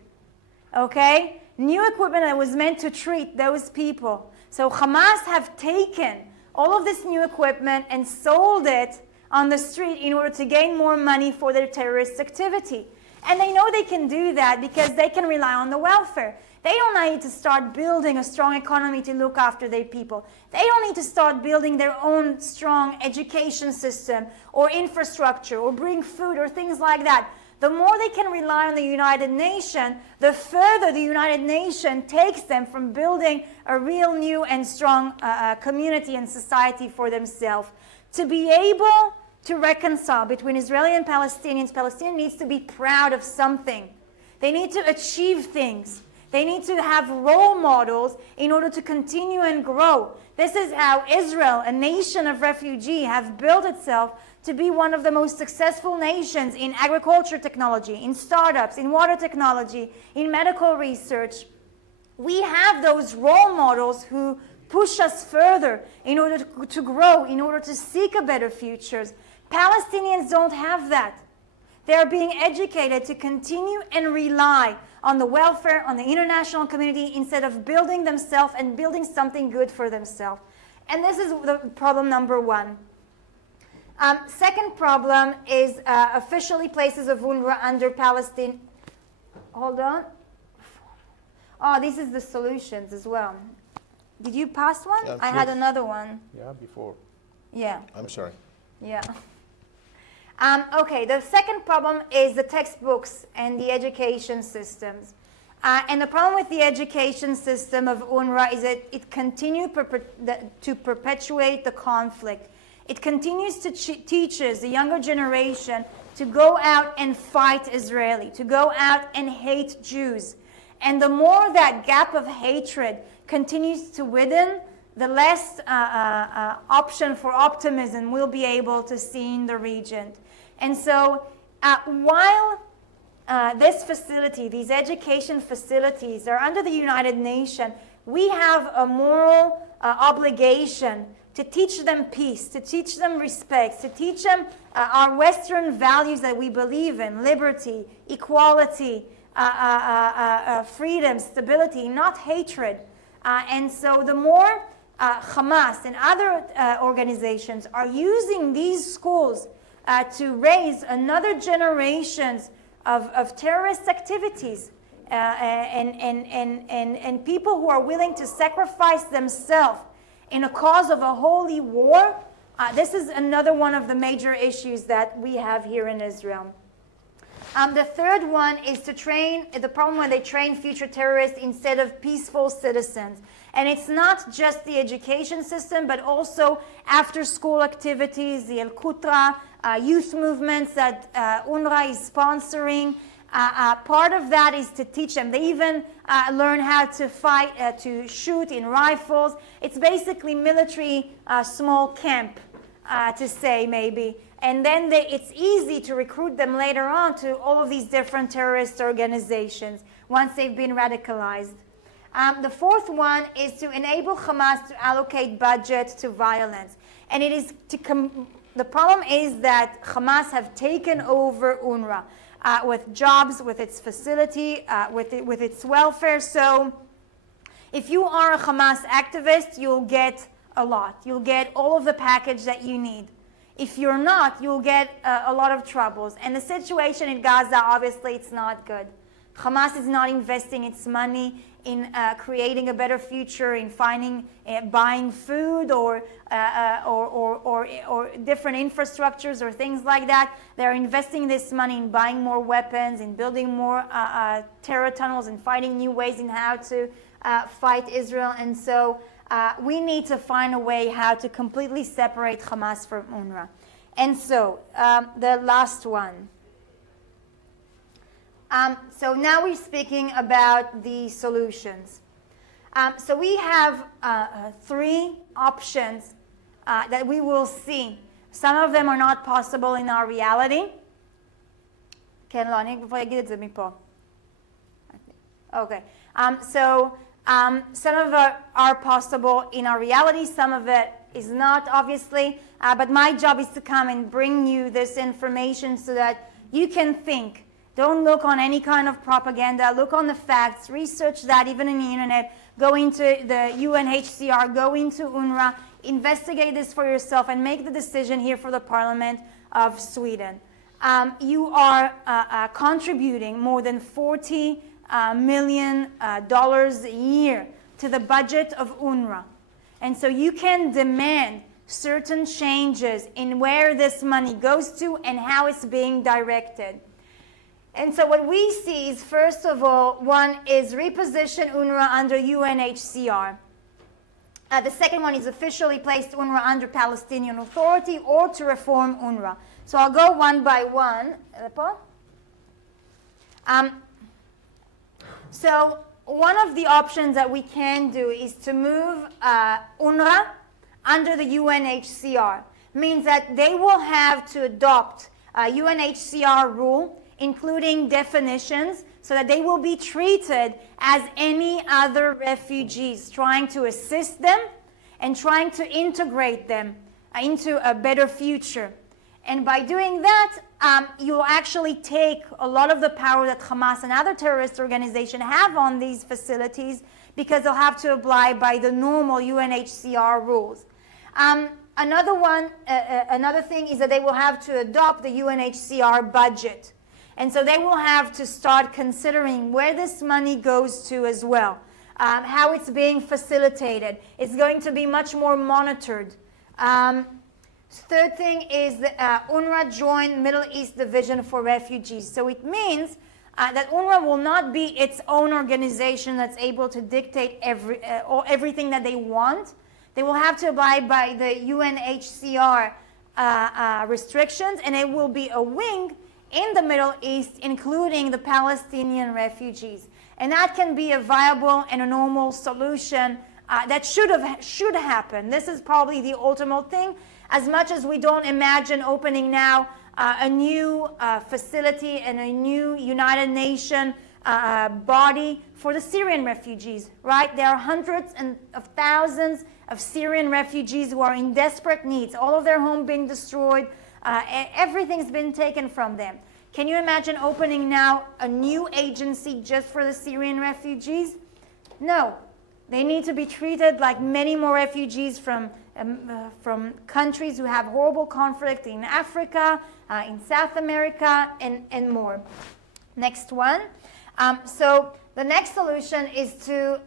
Okay? New equipment that was meant to treat those people. So Hamas have taken all of this new equipment and sold it on the street in order to gain more money for their terrorist activity. And they know they can do that because they can rely on the welfare. They don't need to start building a strong economy to look after their people. They don't need to start building their own strong education system or infrastructure or bring food or things like that. The more they can rely on the United Nations, the further the United Nations takes them from building a real new and strong community and society for themselves. To be able to reconcile between Israeli and Palestinians, Palestinians needs to be proud of something. They need to achieve things. They need to have role models in order to continue and grow. This is how Israel, a nation of refugees, have built itself to be one of the most successful nations in agriculture technology, in startups, in water technology, in medical research. We have those role models who push us further in order to grow, in order to seek a better future. Palestinians don't have that. They are being educated to continue and rely on the welfare, on the international community, instead of building themselves and building something good for themselves. And this is the problem number one. Second problem is officially places of UNRWA under Palestine. Hold on. Oh, this is the solutions as well. Did you pass one? Yeah, I had another one. Yeah, before. Yeah. I'm sorry. Yeah. Okay, the second problem is the textbooks and the education systems. And the problem with the education system of UNRWA is that it continues to perpetuate the conflict. It continues to teaches the younger generation to go out and fight Israeli, to go out and hate Jews. And the more that gap of hatred continues to widen, the less option for optimism we'll be able to see in the region. And so while this facility, these education facilities are under the United Nations, we have a moral obligation to teach them peace, to teach them respect, to teach them our Western values that we believe in, liberty, equality, freedom, stability, not hatred. And so the more Hamas and other organizations are using these schools to raise another generations of terrorist activities and people who are willing to sacrifice themselves in a cause of a holy war, this is another one of the major issues that we have here in Israel. The third one is to train, the problem when they train future terrorists instead of peaceful citizens. And it's not just the education system, but also after-school activities, the El-Qutra, youth movements that UNRWA is sponsoring. Part of that is to teach them. They even learn how to fight, to shoot in rifles. It's basically military small camp, to say maybe. And then it's easy to recruit them later on to all of these different terrorist organizations once they've been radicalized. The fourth one is to enable Hamas to allocate budget to violence. And it is the problem is that Hamas have taken over UNRWA with jobs, with its facility, with its welfare. So if you are a Hamas activist, you'll get a lot. You'll get all of the package that you need. If you're not, you'll get a lot of troubles. And the situation in Gaza, obviously, it's not good. Hamas is not investing its money in creating a better future, in buying food or different infrastructures or things like that. They're investing this money in buying more weapons, in building more terror tunnels, and finding new ways in how to fight Israel. And so we need to find a way how to completely separate Hamas from UNRWA. And so the last one. So now we're speaking about the solutions. So we have 3 options that we will see. Some of them are not possible in our reality. כן, לא, אני כבר אגיד את זה מפה. Okay. So some of it are possible in our reality, some of it is not, obviously, but my job is to come and bring you this information so that you can think. Don't look on any kind of propaganda. Look on the facts. Research that even in the internet. Go into the UNHCR. Go into UNRWA. Investigate this for yourself and make the decision here for the Parliament of Sweden. You are contributing more than $40 million a year to the budget of UNRWA. And so you can demand certain changes in where this money goes to and how it's being directed. And so what we see is, first of all, one is reposition UNRWA under UNHCR. The second one is officially placed UNRWA under Palestinian Authority or to reform UNRWA. So I'll go one by one. So one of the options that we can do is to move UNRWA under the UNHCR. Means that they will have to adopt a UNHCR rule, including definitions, so that they will be treated as any other refugees, trying to assist them and trying to integrate them into a better future. And by doing that, you'll actually take a lot of the power that Hamas and other terrorist organizations have on these facilities, because they'll have to abide by the normal UNHCR rules. Another thing is that they will have to adopt the UNHCR budget. And so they will have to start considering where this money goes to as well, how it's being facilitated. It's going to be much more monitored. Third thing is that UNRWA joined Middle East Division for Refugees. So it means that UNRWA will not be its own organization that's able to dictate everything that they want. They will have to abide by the UNHCR restrictions, and it will be a wing in the Middle East, including the Palestinian refugees. And that can be a viable and a normal solution that should happen. This is probably the ultimate thing, as much as we don't imagine opening now a new facility and a new United Nations body for the Syrian refugees, right? There are hundreds of thousands of Syrian refugees who are in desperate needs, all of their home being destroyed, everything's been taken from them. Can you imagine opening now a new agency just for the Syrian refugees? No. They need to be treated like many more refugees from countries who have horrible conflict in Africa, in South America, and more. Next one. So the next solution is to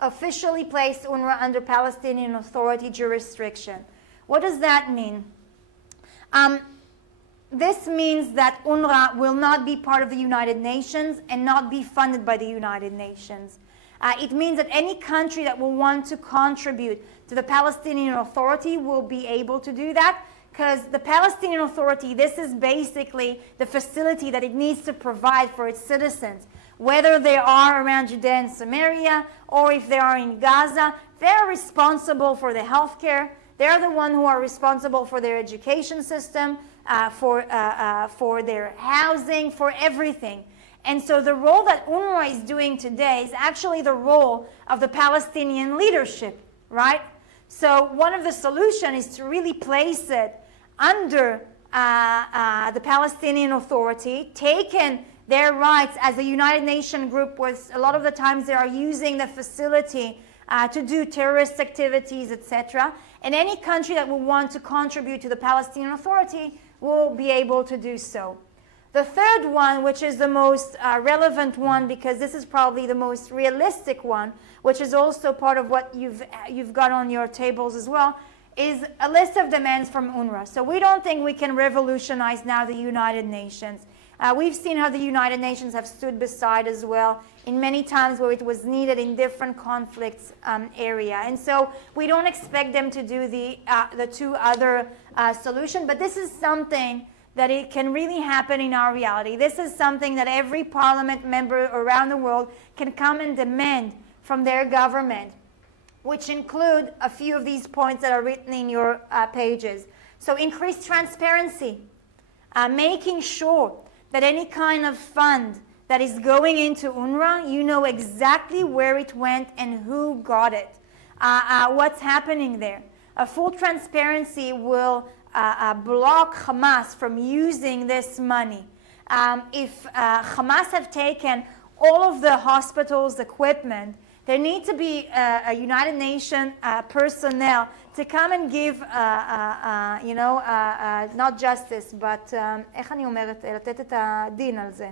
officially place UNRWA under Palestinian Authority jurisdiction. What does that mean? This means that UNRWA will not be part of the United Nations and not be funded by the United Nations. It means that any country that will want to contribute to the Palestinian Authority will be able to do that, because the Palestinian Authority, this is basically the facility that it needs to provide for its citizens. Whether they are around Judea and Samaria or if they are in Gaza, they're responsible for the healthcare. They're the ones who are responsible for their education system, for their housing, for everything. And so the role that UNRWA is doing today is actually the role of the Palestinian leadership, right? So one of the solutions is to really place it under the Palestinian Authority, taken their rights as a United Nations group, where a lot of the times they are using the facility to do terrorist activities, etc. And any country that will want to contribute to the Palestinian Authority will be able to do so. The third one, which is the most relevant one, because this is probably the most realistic one, which is also part of what you've got on your tables as well, is a list of demands from UNRWA. So we don't think we can revolutionize now the United Nations. We've seen how the United Nations have stood beside as well in many times where it was needed in different conflicts area. And so we don't expect them to do the two other solutions, but this is something that it can really happen in our reality. This is something that every parliament member around the world can come and demand from their government, which include a few of these points that are written in your pages. So increased transparency, making sure that any kind of fund that is going into UNRWA, you know exactly where it went and who got it. what's happening there. Full transparency will block Hamas from using this money. If Hamas have taken all of the hospital's equipment, there need to be a United Nations personnel to come and give, not justice, but איך אני אומרת, לתת את הדין על זה.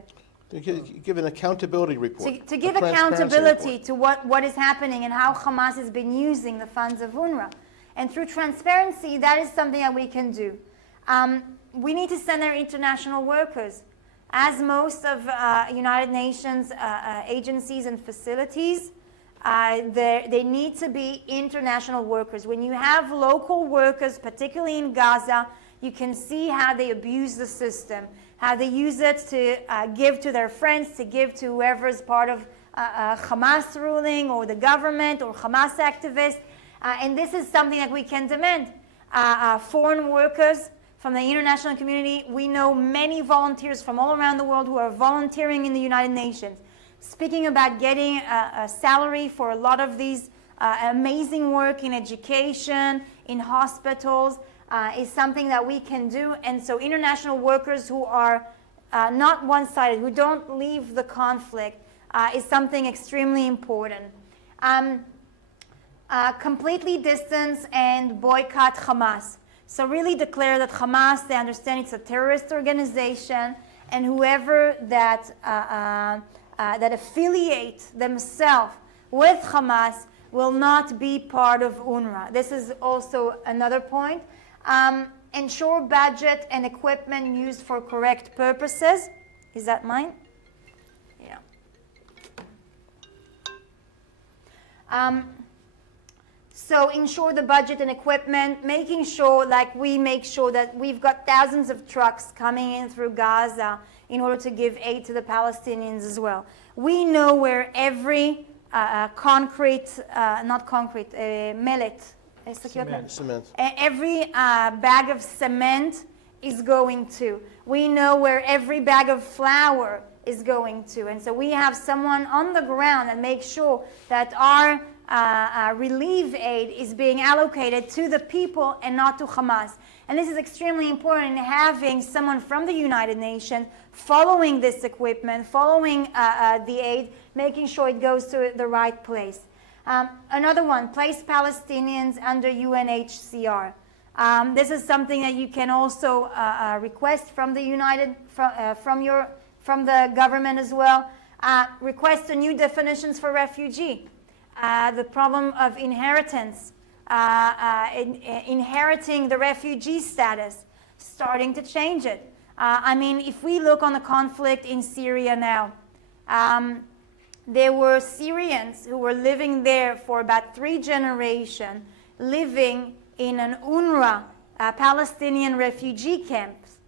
To give an accountability report. To give a transparency accountability report. to what is happening and how Hamas has been using the funds of UNRWA. And through transparency, that is something that we can do. We need to send our international workers. As most of United Nations agencies and facilities, they need to be international workers. When you have local workers, particularly in Gaza, you can see how they abuse the system, how they use it to give to their friends, to give to whoever is part of Hamas ruling or the government or Hamas activists. And this is something that we can demand. Foreign workers from the international community, we know many volunteers from all around the world who are volunteering in the United Nations. Speaking about getting a salary for a lot of these amazing work in education, in hospitals, is something that we can do. And so international workers who are not one-sided, who don't leave the conflict, is something extremely important. Completely distance and boycott Hamas. So really declare that Hamas, they understand it's a terrorist organization, and whoever that affiliate themselves with Hamas will not be part of UNRWA. This is also another point. Ensure budget and equipment used for correct purposes. Is that mine? Yeah. So ensure the budget and equipment, making sure, like we make sure that we've got thousands of trucks coming in through Gaza in order to give aid to the Palestinians as well. We know where every mellet, Cement. every bag of cement is going to. We know where every bag of flour is going to. And so we have someone on the ground and make sure that our relief aid is being allocated to the people and not to Hamas. And this is extremely important, having someone from the United Nations following this equipment, following the aid, making sure it goes to the right place. Another one, place Palestinians under UNHCR. This is something that you can also request from the from the government as well. Request a new definitions for refugee. The problem of inheritance, inheriting the refugee status, starting to change it. I mean, if we look on the conflict in Syria now, there were Syrians who were living there for about 3 generations, living in an UNRWA Palestinian refugee camps.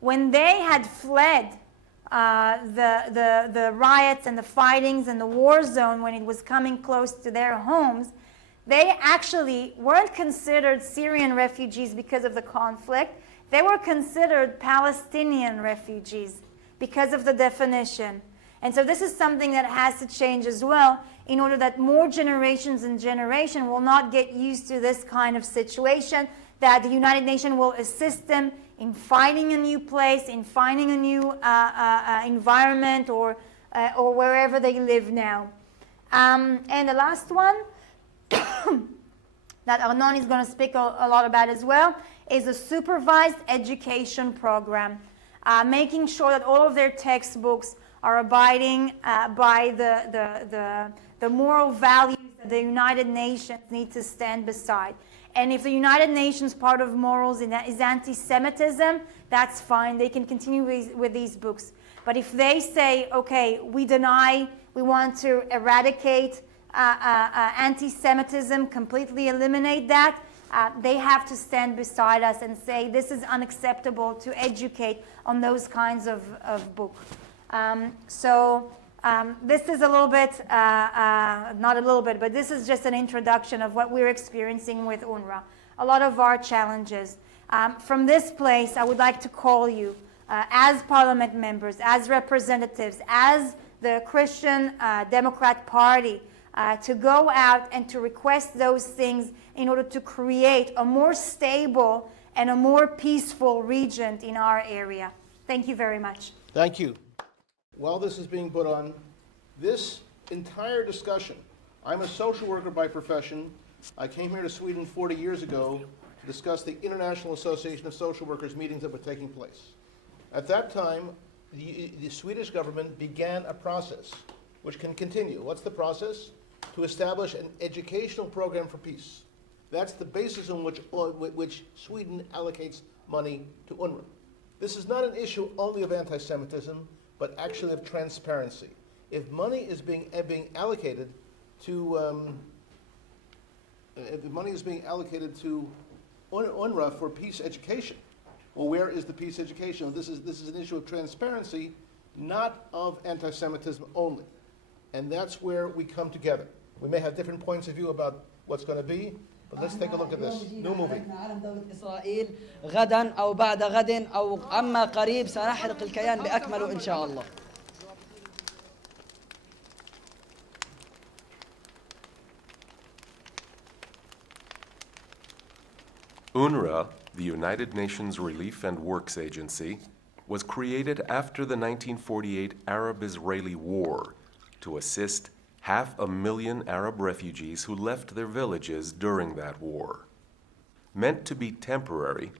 When they had fled the riots and the fightings and the war zone, when it was coming close to their homes, they actually weren't considered Syrian refugees because of the conflict. They were considered Palestinian refugees because of the definition. And so this is something that has to change as well, in order that more generations and generations will not get used to this kind of situation, that the United Nations will assist them in finding a new place, in finding a new environment, or wherever they live now. And the last one that Arnon is going to speak a lot about as well is a supervised education program, making sure that all of their textbooks are abiding by the moral values that the United Nations need to stand beside. And if the United Nations part of morals is anti-Semitism, that's fine. They can continue with these books. But if they say, okay, we deny, we want to eradicate anti-Semitism, completely eliminate that, they have to stand beside us and say this is unacceptable to educate on those kinds of books. This is a little bit, not a little bit, but this is just an introduction of what we're experiencing with UNRWA. A lot of our challenges. From this place, I would like to call you as parliament members, as representatives, as the Christian Democrat Party, to go out and to request those things in order to create a more stable and a more peaceful region in our area. Thank you very much. Thank you. While this is being put on, this entire discussion, I'm a social worker by profession. I came here to Sweden 40 years ago to discuss the International Association of Social Workers meetings that were taking place. At that time, the Swedish government began a process which can continue. What's the process? To establish an educational program for peace. That's the basis on which Sweden allocates money to UNRWA. This is not an issue only of anti-Semitism, but actually of transparency. If money is being allocated to UNRWA for peace education, well, where is the peace education? This is an issue of transparency, not of anti-Semitism only. And that's where we come together. We may have different points of view about what's going to be, but let's take a look at this new movie. إسرائيل غدا أو بعد غد أو عما قريب سنحرق الكيان بأكمله إن شاء الله. UNRWA, the United Nations Relief and Works Agency, was created after the 1948 Arab-Israeli War to assist 500,000 Arab refugees who left their villages during that war. Meant to be temporary,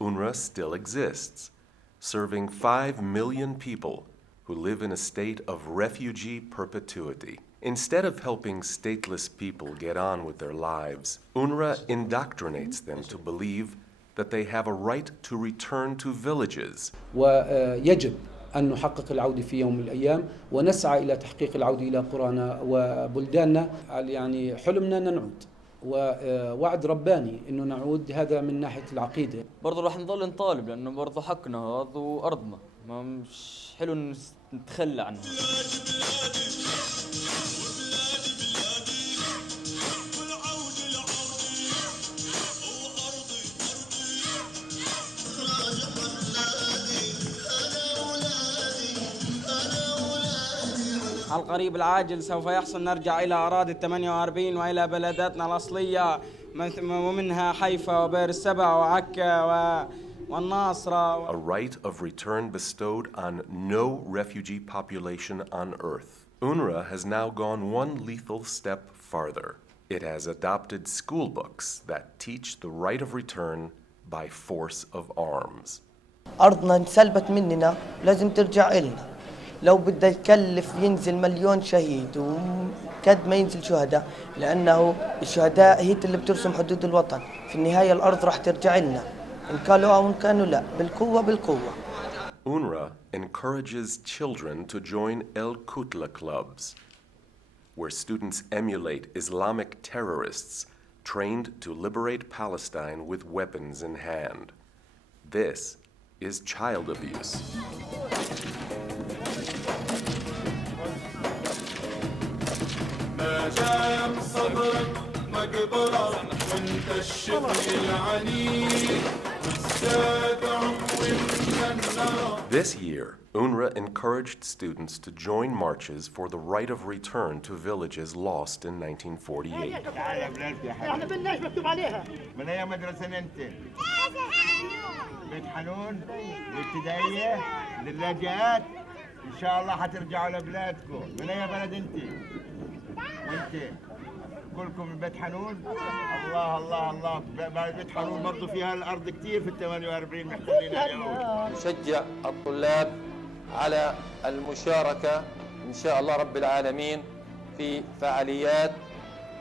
UNRWA still exists, serving 5 million people who live in a state of refugee perpetuity. Instead of helping stateless people get on with their lives, UNRWA indoctrinates them to believe that they have a right to return to villages. ويجب أن نحقق العودة في يوم من الأيام ونسعى إلى تحقيق العودة إلى قرانا وبلداننا. يعني حلمنا أن نعود ووعد رباني إنه نعود، هذا من ناحية العقيدة. برضه راح نضل نطالب لأنه برضه حقنا هذا وأرضنا، ما مش حلو نتخلى عنها. على القريب العاجل سوف يحصل نرجع إلى أراضي 48 وإلى بلداتنا الأصلية ومنها حيفا وبئر السبع وعكا والناصرة. A right of return bestowed on no refugee population on earth. UNRWA has now gone one lethal step farther. It has adopted school books that teach the right of return by force of arms. أرضنا انسلبت مننا لازم ترجع إلنا. لو بده يكلف ينزل 1,000,000 شهيد وكد ما ينزل شهداء، لأنه الشهداء هي اللي بترسم حدود الوطن. في النهاية الأرض راح ترجع لنا، إن كانوا أو إن كانوا لا، بالقوة. UNRWA encourages children to join El Kutla clubs, where students emulate Islamic terrorists trained to liberate Palestine with weapons in hand. This is child abuse. This year, UNRWA encouraged students to join marches for the right of return to villages lost in 1948. من أي مدرسة أنت؟ بيت حنون الابتدائية للاجئات، إن شاء الله حترجعوا لبلادكم. من أي بلد أنت؟ وأنت؟ كلكم من بيت حنون؟ الله الله الله، بيت حنون برضه فيها الأرض كتير في ال 48 محتلينها اليهود. نشجع الطلاب على المشاركة إن شاء الله رب العالمين في فعاليات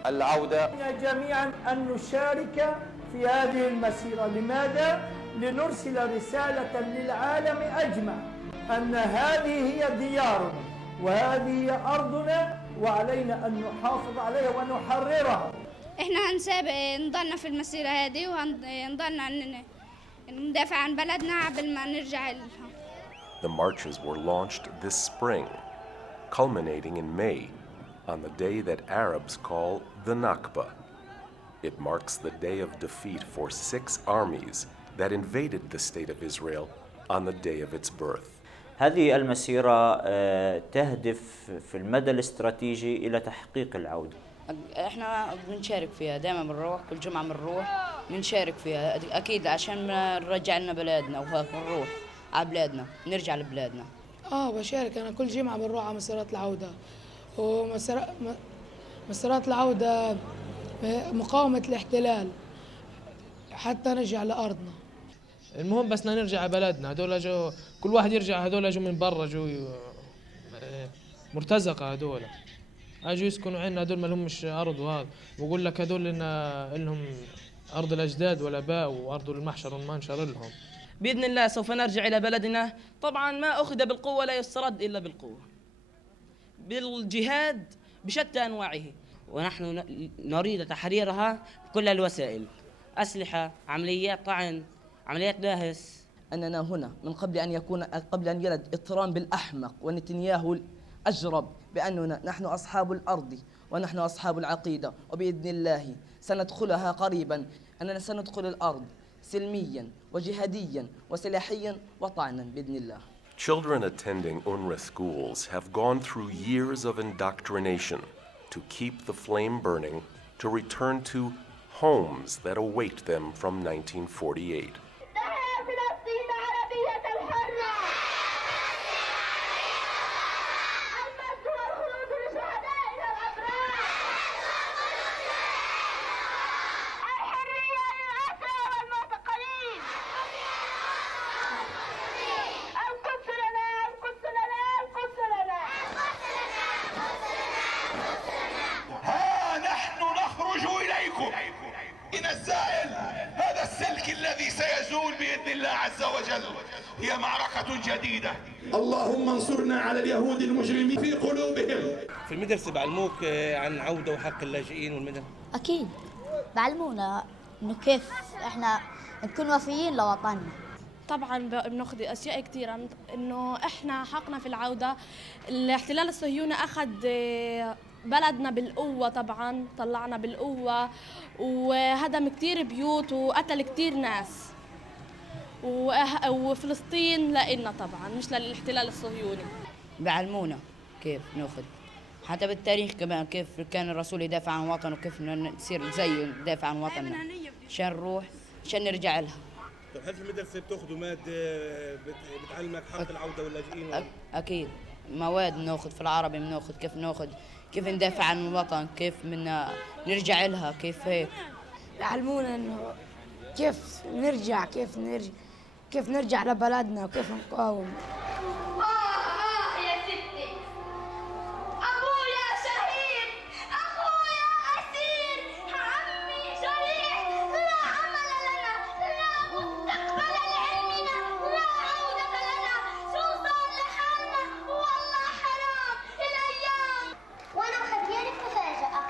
العودة. جميعا أن نشارك في هذه المسيرة. لماذا؟ لنرسل رسالة للعالم أجمع أن هذه هي ديارنا وهذه هي أرضنا وعلينا أن نحافظ عليها ونحررها. إحنا هنسابق نضلنا في المسيرة هذه ونضلنا ندافع عن بلدنا قبل ما نرجع لها. The marches were launched this spring, culminating in May, on the day that Arabs call the Nakba. It marks the day of defeat for 6 armies that invaded the state of Israel on the day of its birth. هذه المسيرة تهدف في المدى الاستراتيجي إلى تحقيق العودة. احنا بنشارك فيها دائما، بنروح كل جمعة بنروح بنشارك فيها أكيد عشان نرجع لنا بلادنا، وهيك بنروح على بلادنا نرجع لبلادنا. بشارك أنا كل جمعة بنروح على مسيرات العودة، ومسيرات العودة مقاومة الاحتلال حتى نرجع لأرضنا. المهم بس نرجع على بلدنا. هذول جو كل واحد يرجع، هذول جو من برا، جو مرتزقة، هذول اجوا يسكنوا عندنا، هذول ما لهمش ارض. وهذا بقول لك هذول لهم ارض الاجداد والاباء وارض المحشر والمنشر لهم. باذن الله سوف نرجع الى بلدنا. طبعا ما اخذ بالقوه لا يسترد الا بالقوه، بالجهاد بشتى انواعه، ونحن نريد تحريرها بكل الوسائل، أسلحة، عمليات طعن، عمليات داهس. أننا هنا من قبل أن يرد اضطرام بالأحمق ونتنياهو الأجرب بأننا نحن أصحاب الأرض ونحن أصحاب العقيدة، وبإذن الله سندخلها قريبا. أننا سندخل الأرض سلميا وجهاديا وسلاحيا وطعنا بإذن الله. Children attending UNRWA schools have gone through years of indoctrination to keep the flame burning, to return to homes that await them from 1948. هذا السلك الذي سيزول بإذن الله عز وجل. هي معركة جديدة. اللهم انصرنا على اليهود المجرمين في قلوبهم. في المدرسة بعلموك عن عودة وحق اللاجئين والمدن؟ أكيد بعلمونا إنه كيف إحنا نكون وفيين لوطننا. طبعا بناخذ أشياء كثيرة، إنه إحنا حقنا في العودة. الاحتلال الصهيوني أخذ بلدنا بالقوة، طبعا طلعنا بالقوة وهدم كتير بيوت وقتل كتير ناس، وفلسطين لإلنا طبعا مش للاحتلال الصهيوني. بعلمونا كيف ناخذ حتى بالتاريخ كمان، كيف كان الرسول يدافع عن وطنه وكيف نصير زيه ندافع عن وطننا عشان نروح عشان نرجع لها. طيب هل في المدرسة بتاخذوا مادة بتعلمك حق العودة واللاجئين؟ أكيد مواد بناخذ في العربي، بناخذ كيف ندافع عن الوطن، كيف نرجع لها، كيف هيك. يعلمونا انه كيف نرجع لبلدنا وكيف نقاوم. يا ستي، أبويا شهيد، أخويا أسير، عمي جريح، لا عمل لنا، لا مستقبل لعلمنا، لا عودة لنا، شو صار لحالنا؟ والله حرام الأيام. وأنا مخبيانك مفاجأة.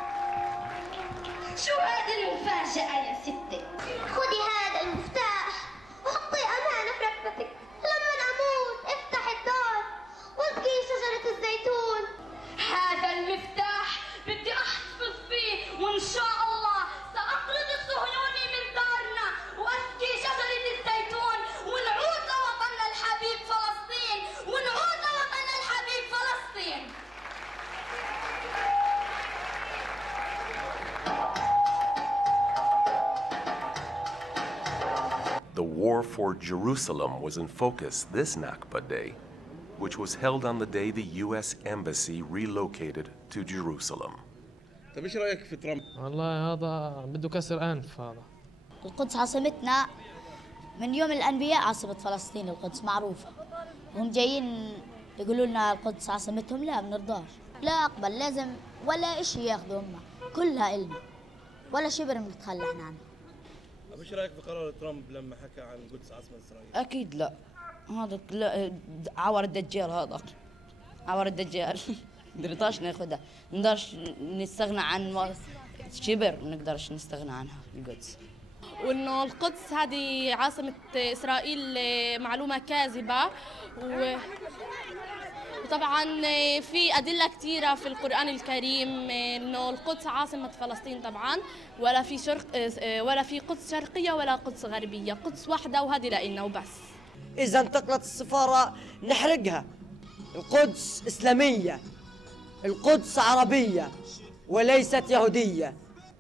شو هذه المفاجأة يا ستي؟ خذي هذا المفتاح وحطي أمانة في ركبتك، لما أموت افتح الدار واسقي شجرة الزيتون. هذا المفتاح بدي أحتفظ فيه، وإن شاء الله سأطرد الصهيوني من دارنا وأسقي شجرة الزيتون، ونعود لوطننا الحبيب فلسطين، ونعود لوطننا الحبيب فلسطين. The war for Jerusalem was in focus this Nakba Day, which was held on the day the U.S. Embassy relocated to Jerusalem. طيب ايش رايك في ترامب؟ والله هذا بده كسر انف. هذا القدس عاصمتنا من يوم الانبياء، عاصمة فلسطين القدس معروفة، وهم جايين يقولوا لنا القدس عاصمتهم، لا بنرضاش، لا اقبل، لازم ولا اشي ياخذوا هم، كلها النا ولا شبر بنتخلى احنا عنها. ايش رايك في قرار ترامب لما حكى عن القدس عاصمة اسرائيل؟ أكيد لا، هذا لا، عور الدجال، هذا عور الدجال. نقدرش ناخذها، نقدرش نستغنى عن شبر، ما نقدرش نستغنى عنها القدس. وإنه القدس هذه عاصمة إسرائيل معلومة كاذبة، وطبعا في أدلة كثيرة في القرآن الكريم إنه القدس عاصمة فلسطين طبعا، ولا في قدس شرقية ولا قدس غربية، قدس واحدة وهذه لإلنا وبس. إذا انتقلت السفارة نحرقها. القدس إسلامية، القدس عربية وليست يهودية.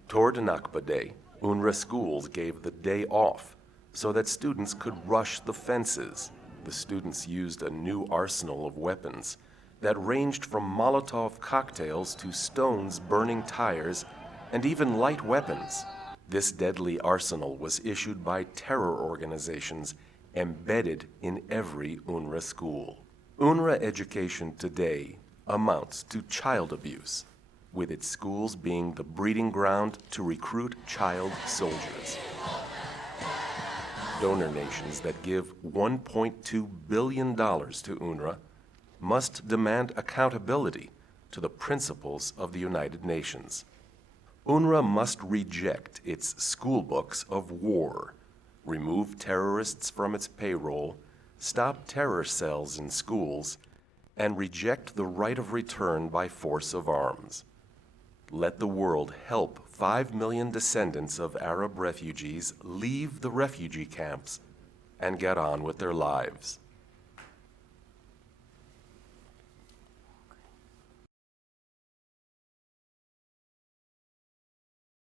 Toward Nakba Day, UNRWA schools gave the day off so that students could rush the fences. The students used a new arsenal of weapons that ranged from Molotov cocktails to stones burning tires and even light weapons. This deadly arsenal was issued by terror organizations embedded in every UNRWA school. UNRWA education today amounts to child abuse, with its schools being the breeding ground to recruit child soldiers. Donor nations that give $1.2 billion to UNRWA must demand accountability to the principles of the United Nations. UNRWA must reject its school books of war, remove terrorists from its payroll, stop terror cells in schools, and reject the right of return by force of arms. Let the world help 5 million descendants of Arab refugees leave the refugee camps and get on with their lives.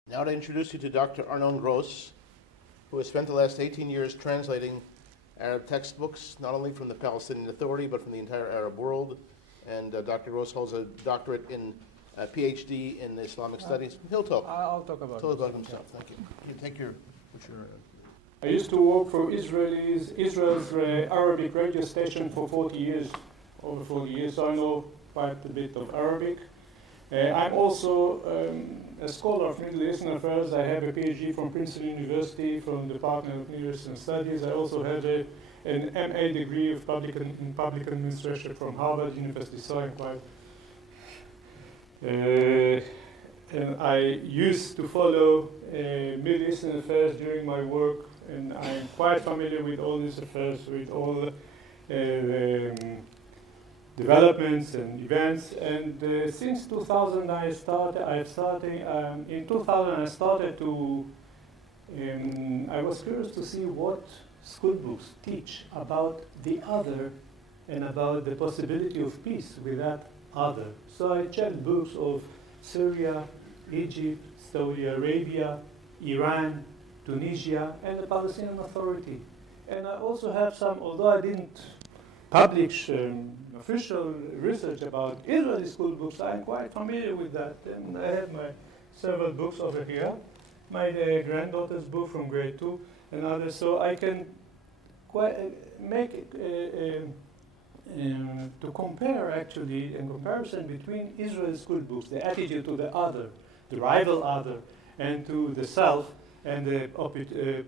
Now to introduce you to Dr. Arnon Gross, who has spent the last 18 years translating Arab textbooks, not only from the Palestinian Authority, but from the entire Arab world. And Dr. Gross holds a doctorate in PhD in Islamic studies. He'll talk. I'll talk about Tell about himself. Thank you. You take your. I used to work for Israel's Arabic radio station for 40 years, over 40 years, so I know quite a bit of Arabic. I'm also a scholar of Middle Eastern affairs. I have a PhD from Princeton University, from the Department of Middle Eastern Studies. I also have an MA degree of in public administration from Harvard University, so I'm quite. And I used to follow Middle Eastern affairs during my work, and I'm quite familiar with all these affairs, with all the developments and events. And since 2000, in 2000, I started to. I was curious to see what school books teach about the other and about the possibility of peace with that other. So I checked books of Syria, Egypt, Saudi Arabia, Iran, Tunisia, and the Palestinian Authority. And I also have some, although I didn't publish official research about Israeli school books, I'm quite familiar with that. And I have my several books over here, my granddaughter's book from grade 2 and others, so I can make to compare actually in comparison between Israeli school books, the attitude to the other, the rival other, and to the self, and the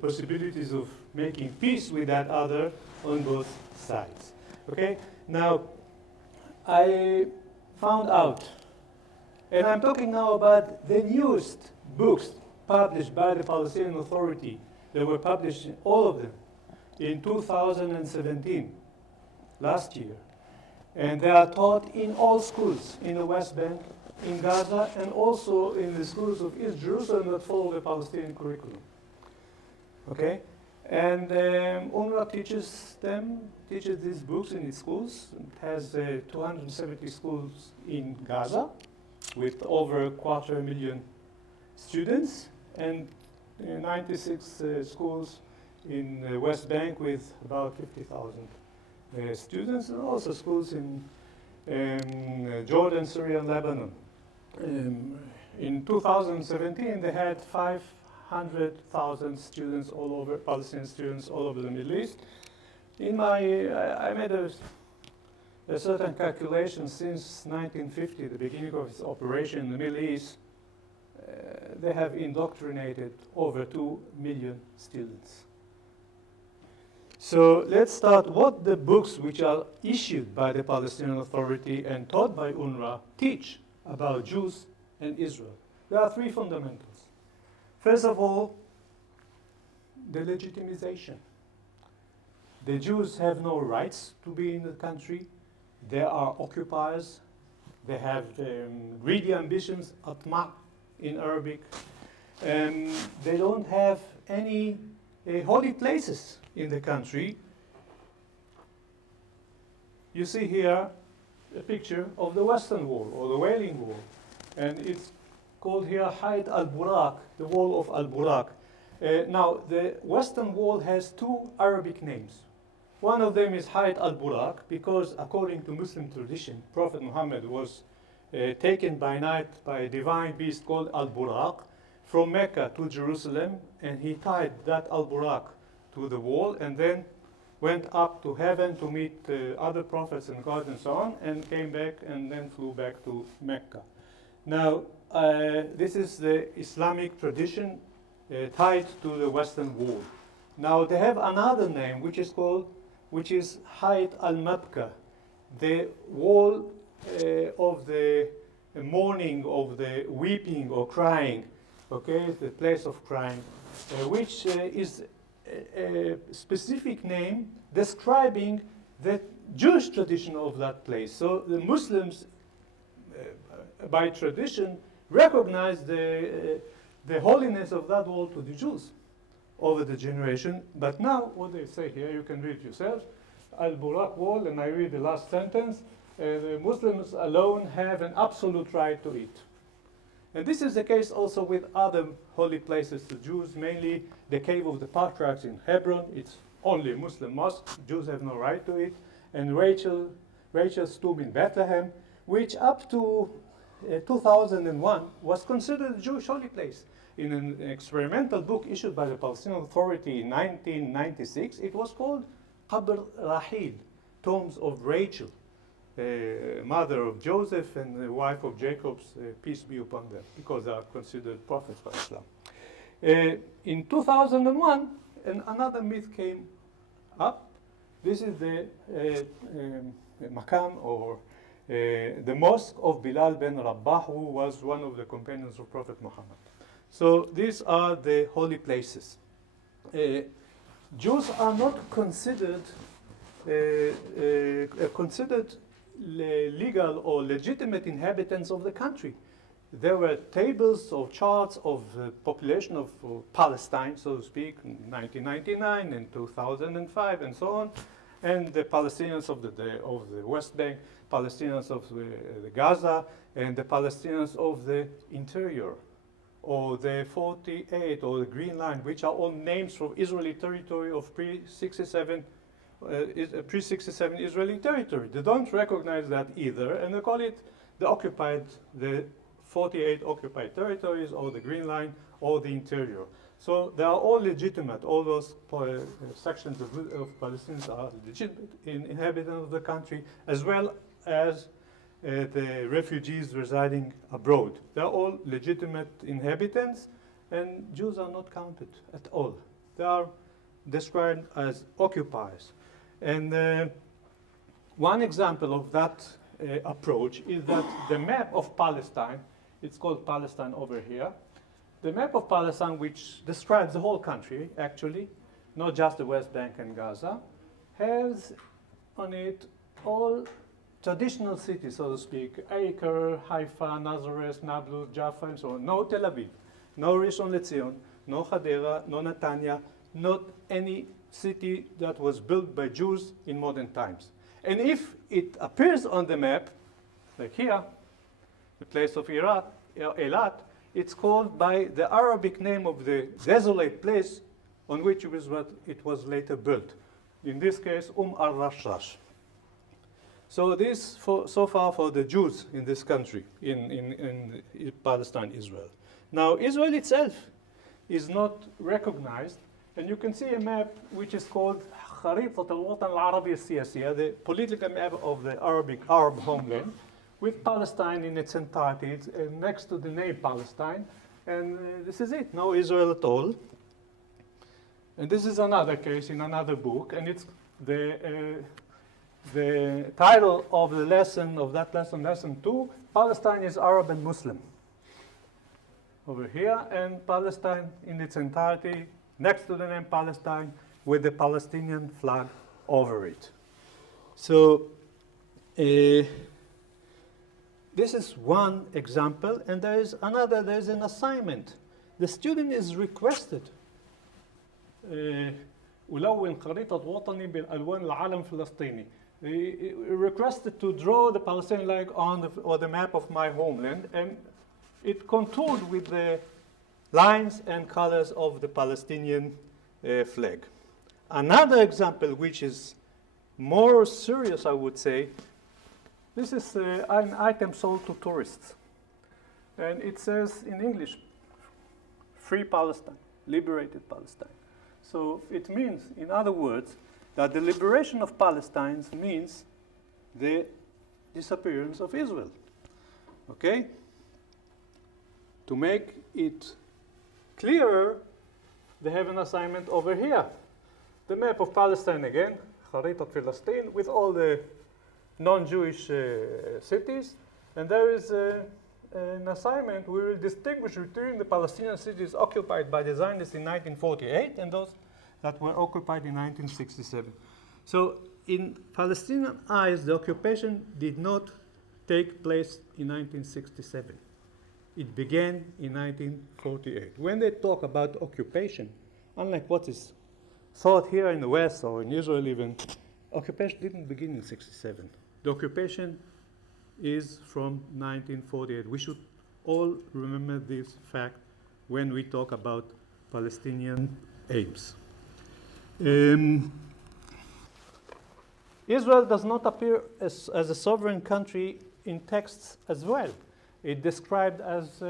possibilities of making peace with that other on both sides. Okay, now I found out, and I'm talking now about the newest books published by the Palestinian Authority. They were published, all of them, in 2017, last year. And they are taught in all schools in the West Bank, in Gaza, and also in the schools of East Jerusalem that follow the Palestinian curriculum. Okay? And UNRWA teaches these books in its schools. It has 270 schools in Gaza with over 250,000 students, and 96 schools in the West Bank with about 50,000 students, and also schools in Jordan, Syria, and Lebanon. In 2017, they had 500,000 students all over, Palestinian students all over the Middle East. I made a certain calculation since 1950, the beginning of its operation in the Middle East. They have indoctrinated over 2 million students. So let's start what the books which are issued by the Palestinian Authority and taught by UNRWA teach about Jews and Israel. There are 3 fundamentals. First of all, the legitimization. The Jews have no rights to be in the country. They are occupiers. They have greedy ambitions, atma in Arabic. They don't have any holy places in the country. you see here a picture of the Western Wall, or the Wailing Wall. And it's called here Hayt al-Buraq, the Wall of al-Buraq. Now, the Western Wall has two Arabic names. One of them is Hayt al-Buraq, because according to Muslim tradition, Prophet Muhammad was taken by night by a divine beast called al-Buraq from Mecca to Jerusalem, and he tied that al-Buraq to the wall and then went up to heaven to meet other prophets and God and so on, and came back and then flew back to Mecca. Now, this is the Islamic tradition tied to the Western Wall. Now, they have another name which is Hayt al-Mabka, the wall of the mourning, of the weeping or crying, okay, the place of crying, which is a specific name describing the Jewish tradition of that place. So the Muslims, by tradition, recognize the holiness of that wall to the Jews over the generation. But now, what they say here, you can read yourself, Al-Buraq wall, and I read the last sentence, the Muslims alone have an absolute right to it. And this is the case also with other holy places to Jews, mainly the Cave of the Patriarchs in Hebron. It's only a Muslim mosque. Jews have no right to it. And Rachel's tomb in Bethlehem, which up to 2001 was considered a Jewish holy place. In an experimental book issued by the Palestinian Authority in 1996, it was called Qabr Rahil, Tombs of Rachel, mother of Joseph and the wife of Jacob, peace be upon them, because they are considered prophets by Islam. In 2001, another myth came up. This is the Makam, or the mosque of Bilal bin Rabah, who was one of the companions of Prophet Muhammad. So these are the holy places. Jews are not considered legal or legitimate inhabitants of the country. There were tables or charts of the population of Palestine, so to speak, in 1999 and 2005 and so on, and the Palestinians of the West Bank, Palestinians of the Gaza, and the Palestinians of the interior, or the 48 or the Green Line, which are all names from Israeli territory of pre-67 Israeli territory. They don't recognize that either, and they call it the 48 occupied territories, or the Green Line, or the interior. So they are all legitimate. All those sections of Palestinians are legitimate inhabitants of the country, as well as the refugees residing abroad. They are all legitimate inhabitants, and Jews are not counted at all. They are described as occupiers. And one example of that approach is that the map of Palestine, it's called Palestine over here, the map of Palestine, which describes the whole country, actually, not just the West Bank and Gaza, has on it all traditional cities, so to speak, Acre, Haifa, Nazareth, Nablus, Jaffa, and so on. No Tel Aviv, no Rishon LeZion, no Hadera, no Netanya, not any city that was built by Jews in modern times. And if it appears on the map, like here, the place of Eilat, it's called by the Arabic name of the desolate place on which it was later built. In this case, al-Rashrash. So this, so far for the Jews in this country, in Palestine, Israel. Now, Israel itself is not recognized, and you can see a map which is called خريطة الوطن العربي السياسية, the political map of the Arab homeland, with Palestine in its entirety. It's next to the name Palestine, and this is it, no Israel at all. And this is another case in another book, and it's the title of the lesson, of that lesson, lesson 2, Palestine is Arab and Muslim. Over here, and Palestine in its entirety, next to the name Palestine, with the Palestinian flag over it. So, this is one example, and there is another, there is an assignment. The student is requested ألون خريطة وطني بالألوان العلم الفلسطيني. he requested to draw the Palestinian flag on the map of my homeland, and it contoured with the lines and colors of the Palestinian flag. Another example, which is more serious, I would say, this is an item sold to tourists. And it says in English, Free Palestine, Liberated Palestine. So it means, in other words, that the liberation of Palestine means the disappearance of Israel. Okay? To make it clearer, they have an assignment over here. The map of Palestine again, Kharitat Palestine, with all the non-Jewish cities. And there is an assignment. We will distinguish between the Palestinian cities occupied by the Zionists in 1948 and those that were occupied in 1967. So in Palestinian eyes, the occupation did not take place in 1967. It began in 1948. When they talk about occupation, unlike what is thought here in the West or in Israel even, occupation didn't begin in 67. The occupation is from 1948. We should all remember this fact when we talk about Palestinian aims. Israel does not appear as a sovereign country in texts as well. It described as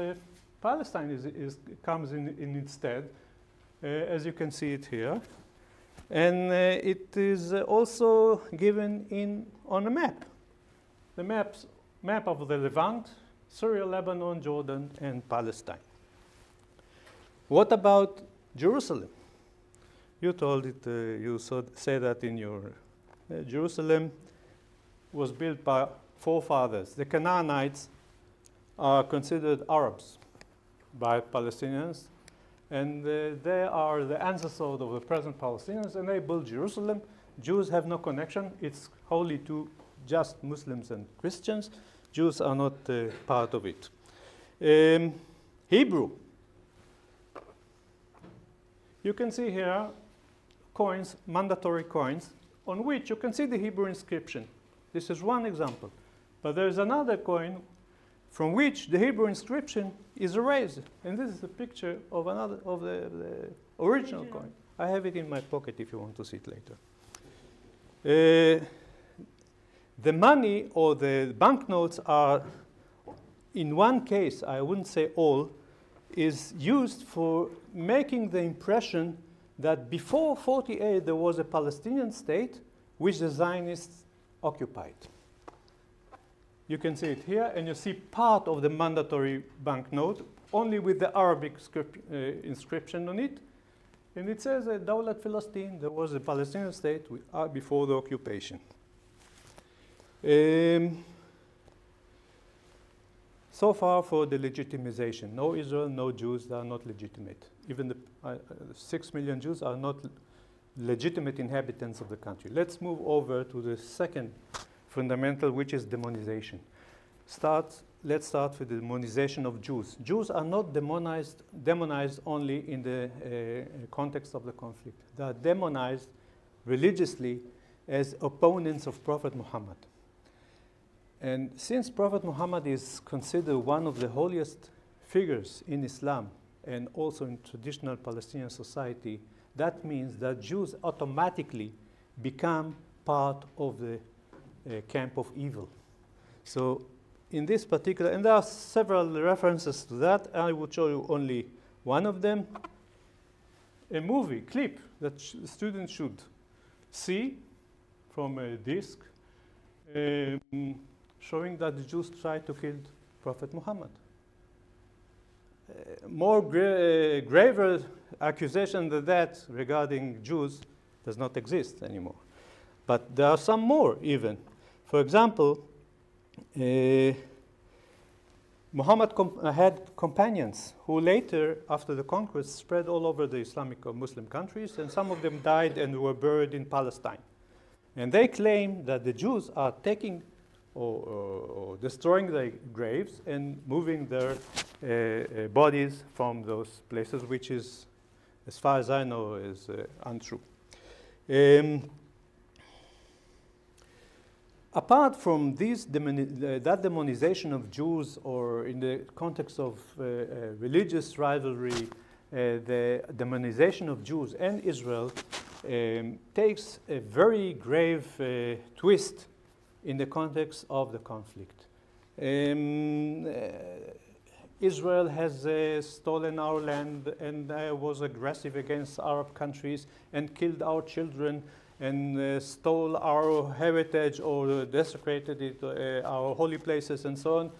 Palestine comes in instead, as you can see it here. And it is also given on a map. The map of the Levant, Syria, Lebanon, Jordan, and Palestine. What about Jerusalem? You told it, you say that in your Jerusalem was built by forefathers. The Canaanites are considered Arabs by Palestinians, and they are the ancestors of the present Palestinians, and they built Jerusalem. Jews have no connection. It's holy to just Muslims and Christians. Jews are not part of it. Hebrew. You can see here coins, mandatory coins, on which you can see the Hebrew inscription. This is one example. But there's another coin from which the Hebrew inscription is erased. And this is a picture of the original coin. I have it in my pocket if you want to see it later. The money or the banknotes are, in one case, I wouldn't say all, is used for making the impression that before 48 there was a Palestinian state which the Zionists occupied. You can see it here, and you see part of the mandatory banknote, only with the Arabic inscription on it. And it says that Dawlat Palestine, there was a Palestinian state before the occupation. So far for the legitimization. No Israel, no Jews, they are not legitimate. Even the 6 million Jews are not legitimate inhabitants of the country. Let's move over to the second fundamental, which is demonization. Let's start with the demonization of Jews. Jews are not demonized only in the context of the conflict. They are demonized religiously as opponents of Prophet Muhammad. And since Prophet Muhammad is considered one of the holiest figures in Islam and also in traditional Palestinian society, that means that Jews automatically become part of the camp of evil. So in this particular, and there are several references to that, I will show you only one of them. A movie clip that students should see from a disc showing that the Jews tried to kill Prophet Muhammad. More graver accusation than that regarding Jews does not exist anymore. But there are some more even. For example, Muhammad had companions who later, after the conquest, spread all over the Islamic or Muslim countries, and some of them died and were buried in Palestine. And they claim that the Jews are taking or destroying their graves and moving their bodies from those places, which is, as far as I know, is untrue. Apart from that demonization of Jews, or in the context of religious rivalry, the demonization of Jews and Israel takes a very grave twist in the context of the conflict. Israel has stolen our land and was aggressive against Arab countries and killed our children and stole our heritage or desecrated it, our holy places and so on.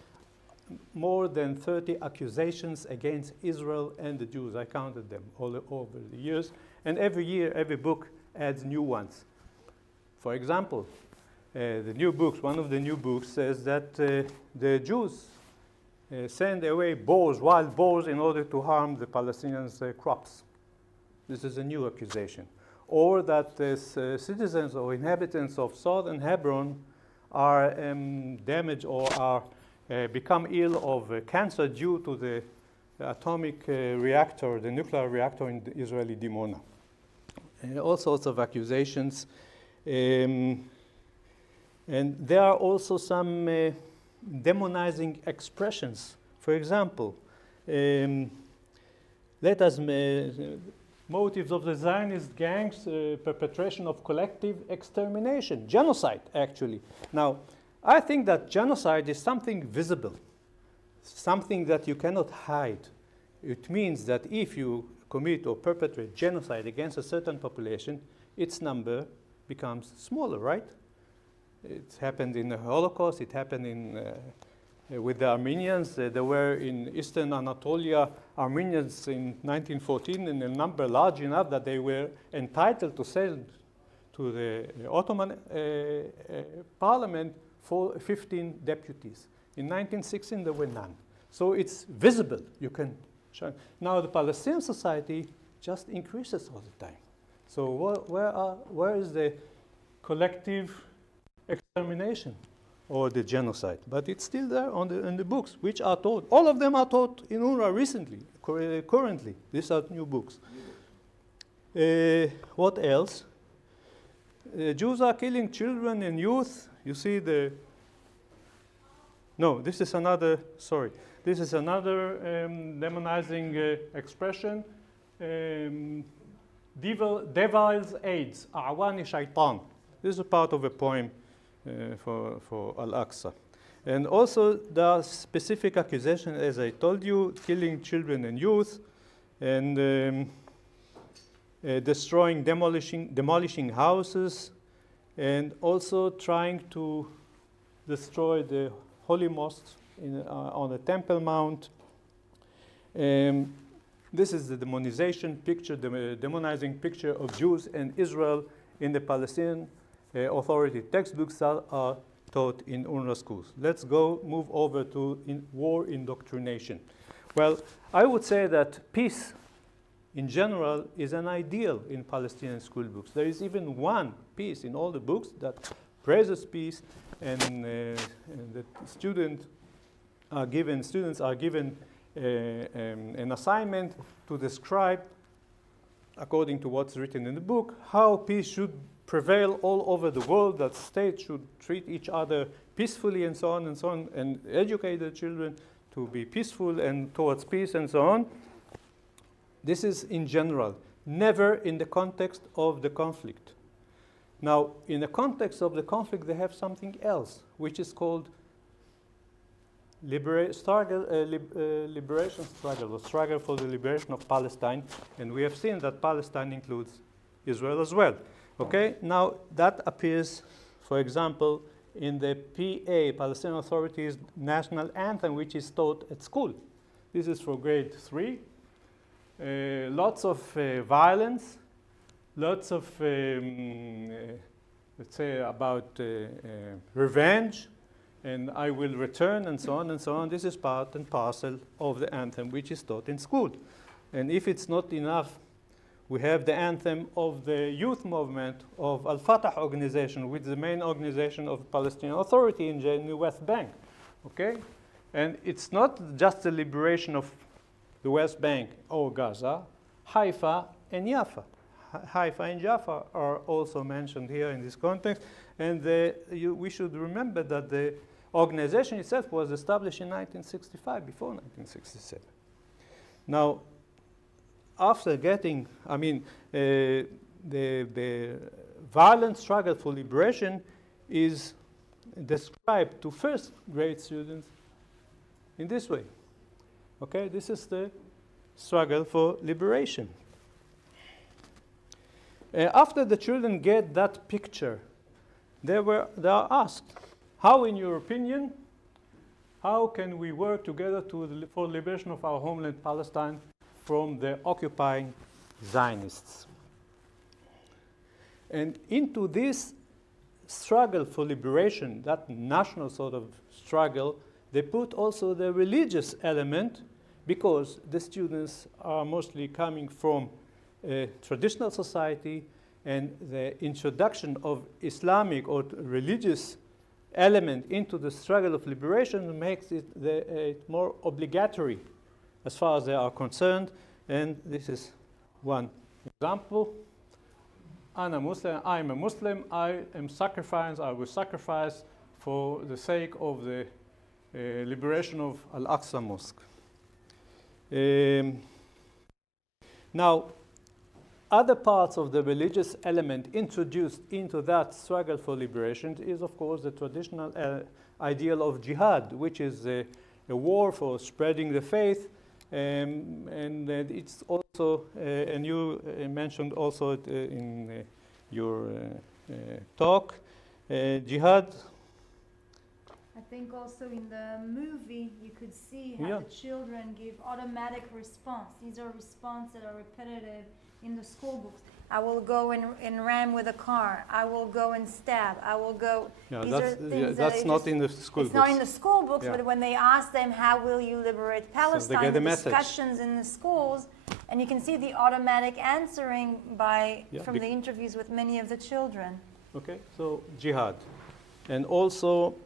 More than 30 accusations against Israel and the Jews. I counted them all over the years. And every year, every book adds new ones. For example, one of the new books says that the Jews send away wild boars in order to harm the Palestinians' crops. This is a new accusation. Or that citizens or inhabitants of southern Hebron are damaged or are become ill of cancer due to the atomic reactor, the nuclear reactor in the Israeli Dimona. All sorts of accusations. And there are also some demonizing expressions. For example, motives of the Zionist gangs, perpetration of collective extermination, genocide, actually. Now, I think that genocide is something visible, something that you cannot hide. It means that if you commit or perpetrate genocide against a certain population, its number becomes smaller, right? It happened in the Holocaust, it happened with the Armenians. There were in Eastern Anatolia Armenians in 1914 in a number large enough that they were entitled to send to the Ottoman parliament for 15 deputies. In 1916 there were none. So it's visible. You can show. Now the Palestinian society just increases all the time. So where is the collective extermination or the genocide? But it's still there in the books, which are taught. All of them are taught in UNRWA recently, currently. These are new books. What else? Jews are killing children and youth. You see this is another demonizing expression. Devil's aids, A'wani shaitan. This is a part of a poem for Al-Aqsa. And also there are specific accusations, as I told you, killing children and youth, and demolishing houses, and also trying to destroy the holy mosques on the Temple Mount. This is the demonizing picture of Jews and Israel in the Palestinian Authority textbooks that are taught in UNRWA schools. Let's move over to war indoctrination. Well, I would say that peace in general is an ideal in Palestinian school books. There is even one piece in all the books that praises peace, and the students are given an assignment to describe, according to what's written in the book, how peace should prevail all over the world, that states should treat each other peacefully and so on, and educate the children to be peaceful and towards peace and so on. This is in general, never in the context of the conflict. Now, in the context of the conflict, they have something else, which is called liberation struggle, or struggle for the liberation of Palestine. And we have seen that Palestine includes Israel as well. Okay, now that appears, for example, in the PA, Palestinian Authority's national anthem, which is taught at school. This is for grade 3. Lots of violence, lots of, let's say, about revenge, and I will return, and so on and so on. This is part and parcel of the anthem, which is taught in school. And if it's not enough, we have the anthem of the youth movement of Al-Fatah organization, which is the main organization of the Palestinian Authority in the West Bank. Okay? And it's not just the liberation of the West Bank or Gaza, Haifa and Jaffa. Haifa and Jaffa are also mentioned here in this context. And we should remember that the organization itself was established in 1965, before 1967. Now, after getting, the violent struggle for liberation is described to first grade students in this way. Okay, this is the struggle for liberation. After the children get that picture, they are asked, how, in your opinion, how can we work together for the liberation of our homeland Palestine from the occupying Zionists? And into this struggle for liberation, that national sort of struggle, they put also the religious element, because the students are mostly coming from a traditional society, and the introduction of Islamic or religious element into the struggle of liberation makes it more obligatory as far as they are concerned. And this is one example. I'm a Muslim, I will sacrifice for the sake of the liberation of Al-Aqsa Mosque. Now, other parts of the religious element introduced into that struggle for liberation is, of course, the traditional ideal of jihad, which is a war for spreading the faith. And it's also, and you mentioned also in your talk, jihad. I think also in the movie you could see how the children give automatic response. These are responses that are repetitive in the school books. I will go and ram with a car. I will go and stab. I will go. Yeah, these are things that's not in the school books. It's not in the school books, but when they ask them, how will you liberate Palestine, so they get the discussions in the schools, and you can see the automatic answering from the interviews with many of the children. Okay, so jihad. And also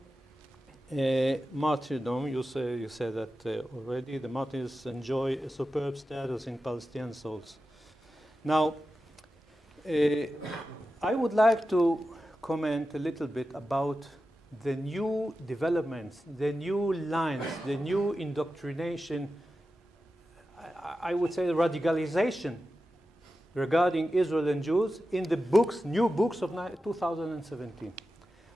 martyrdom. You said that already. The martyrs enjoy a superb status in Palestinian souls. Now, I would like to comment a little bit about the new developments, the new lines, the new indoctrination, I would say the radicalization regarding Israel and Jews in the books, new books of 2017.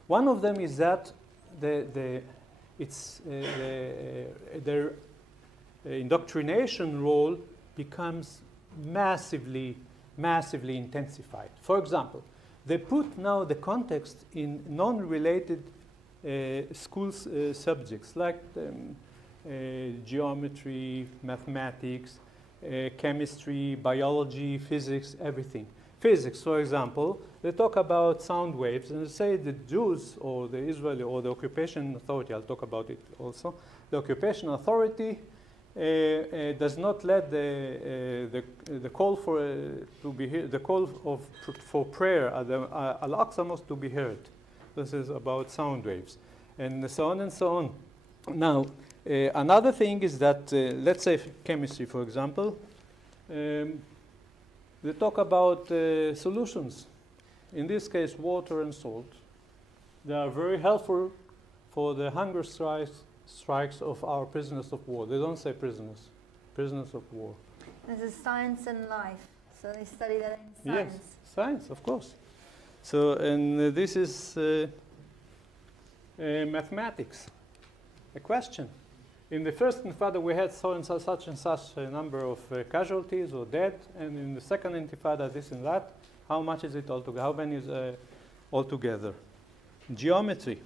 One of them is that their indoctrination role becomes massively intensified. For example, they put now the context in non-related school subjects like geometry, mathematics, chemistry, biology, physics, everything. Physics, for example, they talk about sound waves, and they say the Jews or the Israeli or the occupation authority, I'll talk about it also, the occupation authority does not let the call for to be heard, the call for prayer at the Al-Aqsa Mosque to be heard. This is about sound waves, and so on and so on. Now, another thing is that let's say chemistry, for example, they talk about solutions. In this case, water and salt. They are very helpful for the hunger strikes of our prisoners of war. They don't say prisoners of war. This is science and life. So they study that in science. Yes, science, of course. So, and this is mathematics. A question. In the first Intifada, we had so and such and such a number of casualties or dead, and in the second Intifada, this and that. How much is it altogether? How many is altogether? Geometry.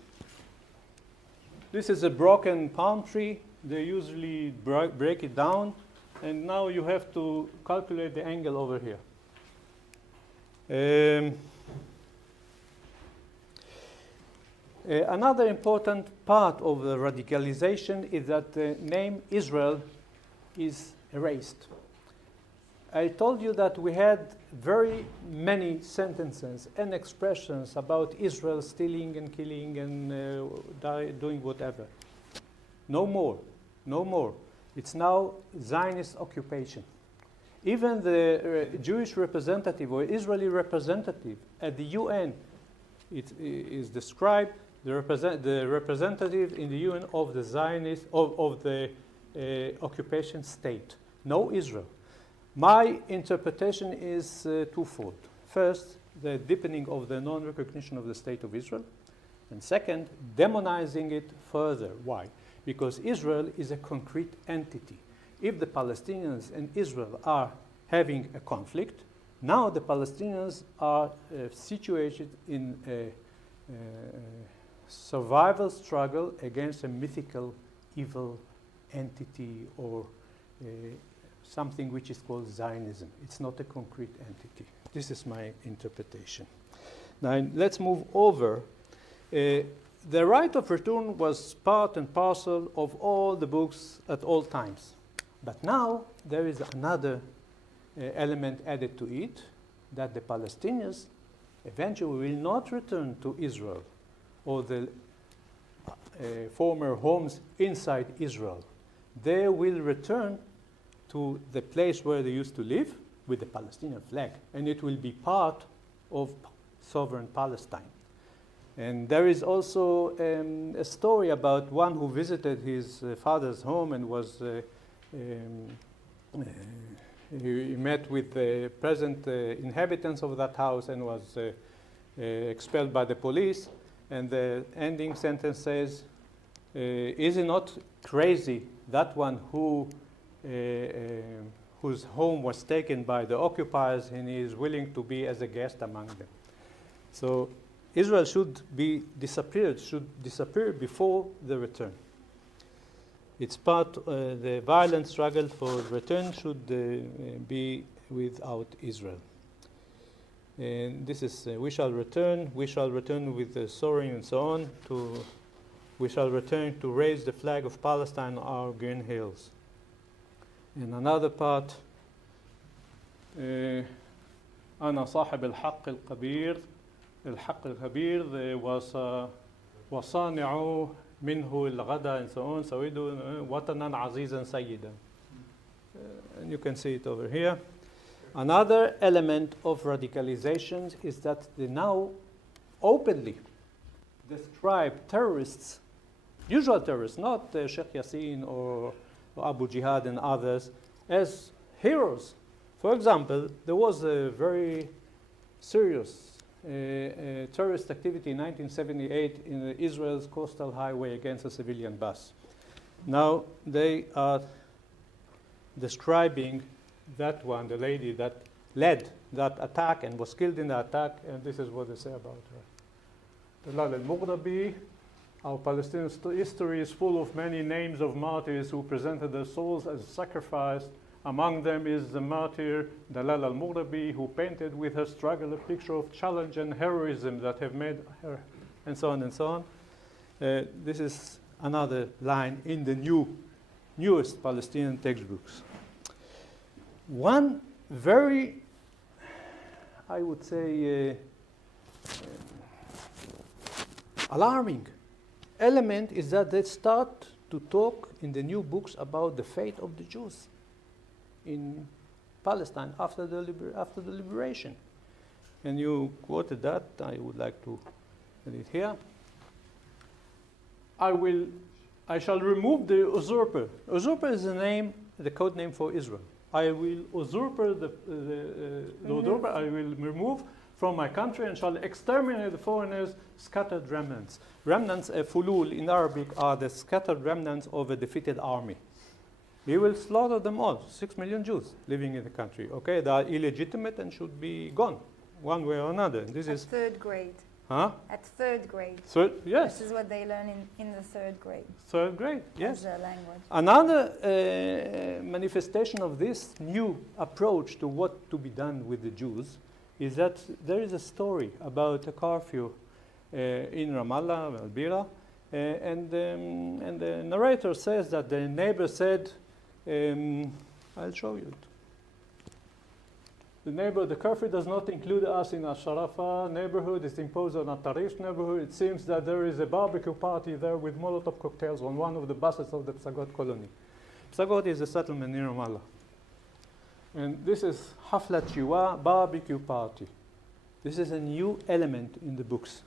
This is a broken palm tree. They usually break it down, and now you have to calculate the angle over here. Another important part of the radicalization is that the name Israel is erased. I told you that we had very many sentences and expressions about Israel stealing and killing and doing whatever. No more. No more. It's now Zionist occupation. Even the Jewish representative or Israeli representative at the UN, it is described the representative in the UN of the Zionist, of the occupation state, no Israel. My interpretation is twofold. First, the deepening of the non-recognition of the state of Israel. And second, demonizing it further. Why? Because Israel is a concrete entity. If the Palestinians and Israel are having a conflict, now the Palestinians are situated in a survival struggle against a mythical evil entity or something which is called Zionism. It's not a concrete entity. This is my interpretation. Now let's move over. The right of return was part and parcel of all the books at all times. But now there is another element added to it, that the Palestinians eventually will not return to Israel or the former homes inside Israel. They will return to the place where they used to live with the Palestinian flag, and it will be part of sovereign Palestine. And there is also a story about one who visited his father's home and was he met with the present inhabitants of that house and was expelled by the police. And the ending sentence says, is it not crazy that one whose home was taken by the occupiers and he is willing to be as a guest among them? So Israel should disappear before the return. It's part, the violent struggle for return should be without Israel. And this is, we shall return with the soaring and so on, we shall return to raise the flag of Palestine on our green hills. And another part, أنا صاحب الحق الكبير الحق الكبير وصانع منه الغدا and so on سويد وطنا عزيزا سيدا. And you can see it over here. Another element of radicalizations is that they now openly describe terrorists, usual terrorists, not Sheikh Yassin or Abu Jihad and others, as heroes. For example, there was a very serious terrorist activity in 1978 in Israel's coastal highway against a civilian bus. Now they are describing that one, the lady that led that attack and was killed in the attack, and this is what they say about her. Dalal al-Mughrabi, our Palestinian history is full of many names of martyrs who presented their souls as sacrifice. Among them is the martyr Dalal al-Mughrabi, who painted with her struggle a picture of challenge and heroism that have made her, and so on and so on. This is another line in the newest Palestinian textbooks. One very, I would say, alarming element is that they start to talk in the new books about the fate of the Jews in Palestine after the liberation. And you quoted that. I would like to put it here. I shall remove the usurper. Usurper is the code name for Israel. I will usurper the usurper. I will remove from my country and shall exterminate the foreigners, scattered remnants. Remnants, fulul in Arabic, are the scattered remnants of a defeated army. He will slaughter them all, 6 million Jews living in the country. Okay, they are illegitimate and should be gone, one way or another. This is third grade. Huh? At third grade. Yes. This is what they learn in the third grade. Third grade, yes. As a language. Another manifestation of this new approach to what to be done with the Jews is that there is a story about a curfew in Ramallah, Al-Bira, and the narrator says that the neighbor said, I'll show you it. The curfew does not include us in Al-Sharafa neighborhood. It's imposed on Al-Tarish neighborhood. It seems that there is a barbecue party there with Molotov cocktails on one of the buses of the Psagot colony. Psagot is a settlement near Ramallah. And this is Haflat Jiwa barbecue party. This is a new element in the books.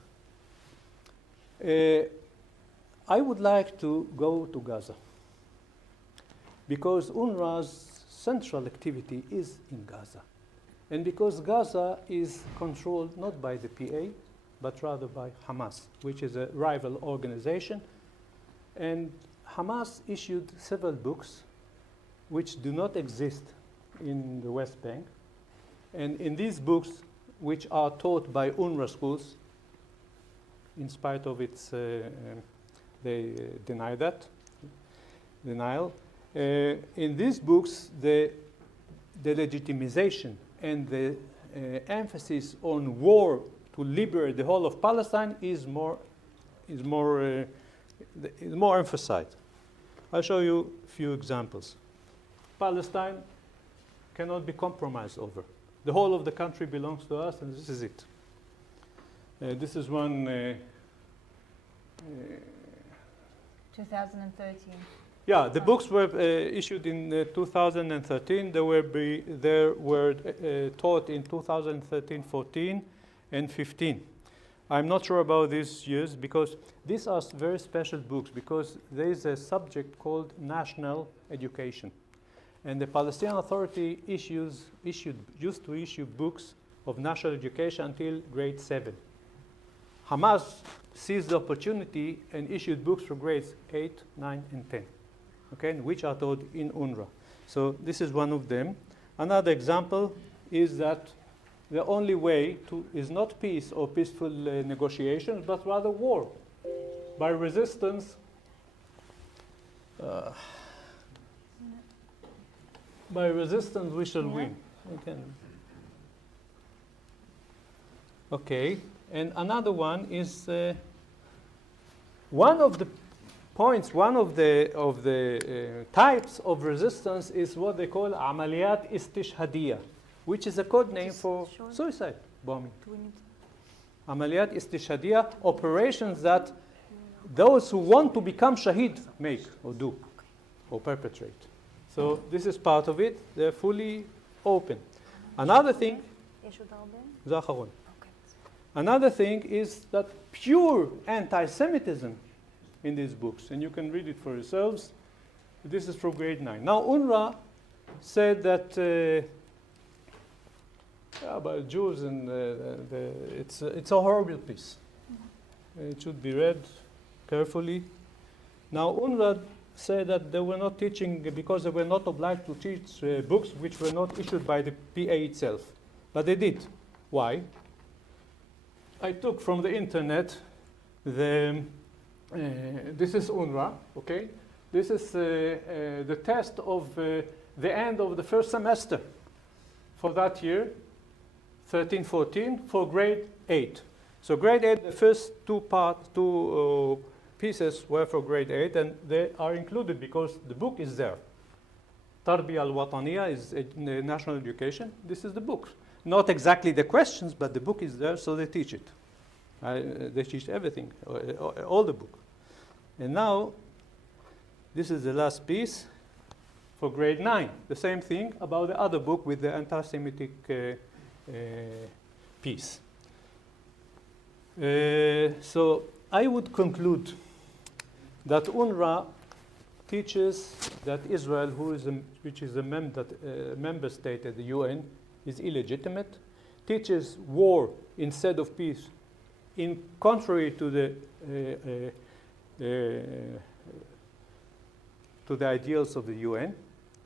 I would like to go to Gaza because UNRWA's central activity is in Gaza. And because Gaza is controlled not by the PA, but rather by Hamas, which is a rival organization. And Hamas issued several books which do not exist in the West Bank. And in these books, which are taught by UNRWA schools, in spite of its, they deny that, denial. In these books, the legitimization and the emphasis on war to liberate the whole of Palestine is more emphasized. I'll show you a few examples. Palestine cannot be compromised over. The whole of the country belongs to us, and this is it. This is one 2013. Yeah, the books were issued in 2013. They were taught in 2013, 14, and 15. I'm not sure about these years because these are very special books because there is a subject called national education. And the Palestinian Authority used to issue books of national education until grade 7. Hamas seized the opportunity and issued books for grades 8, 9, and 10, okay, which are taught in UNRWA. So this is one of them. Another example is that the only way is not peace or peaceful negotiations, but rather war. By resistance, we shall win. Okay, and another one is one of the points, one of the types of resistance is what they call amaliyat istishhadiyya, which is a code name for suicide bombing. Amaliyat istishhadiyya, operations that those who want to become shaheed make or do or perpetrate. So this is part of it. They're fully open. Another thing, another thing is that pure anti-Semitism in these books, and you can read it for yourselves. This is from grade 9. Now, UNRWA said that about Jews and it's a horrible piece. It should be read carefully. Now, UNRWA said that they were not teaching because they were not obliged to teach books which were not issued by the PA itself, but they did. Why? I took from the internet this is UNRWA, okay? This is the test of the end of the first semester for that year, 13-14, for grade 8. So grade 8, the first two pieces were for grade 8, and they are included because the book is there. Tarbiya al-Wataniya is national education. This is the book. Not exactly the questions, but the book is there, so they teach it. They teach everything, all the book. And now, this is the last piece for grade 9. The same thing about the other book with the anti-Semitic piece. So I would conclude that UNRWA teaches that Israel, which is a member state at the UN, is illegitimate, teaches war instead of peace, in contrary to the ideals of the UN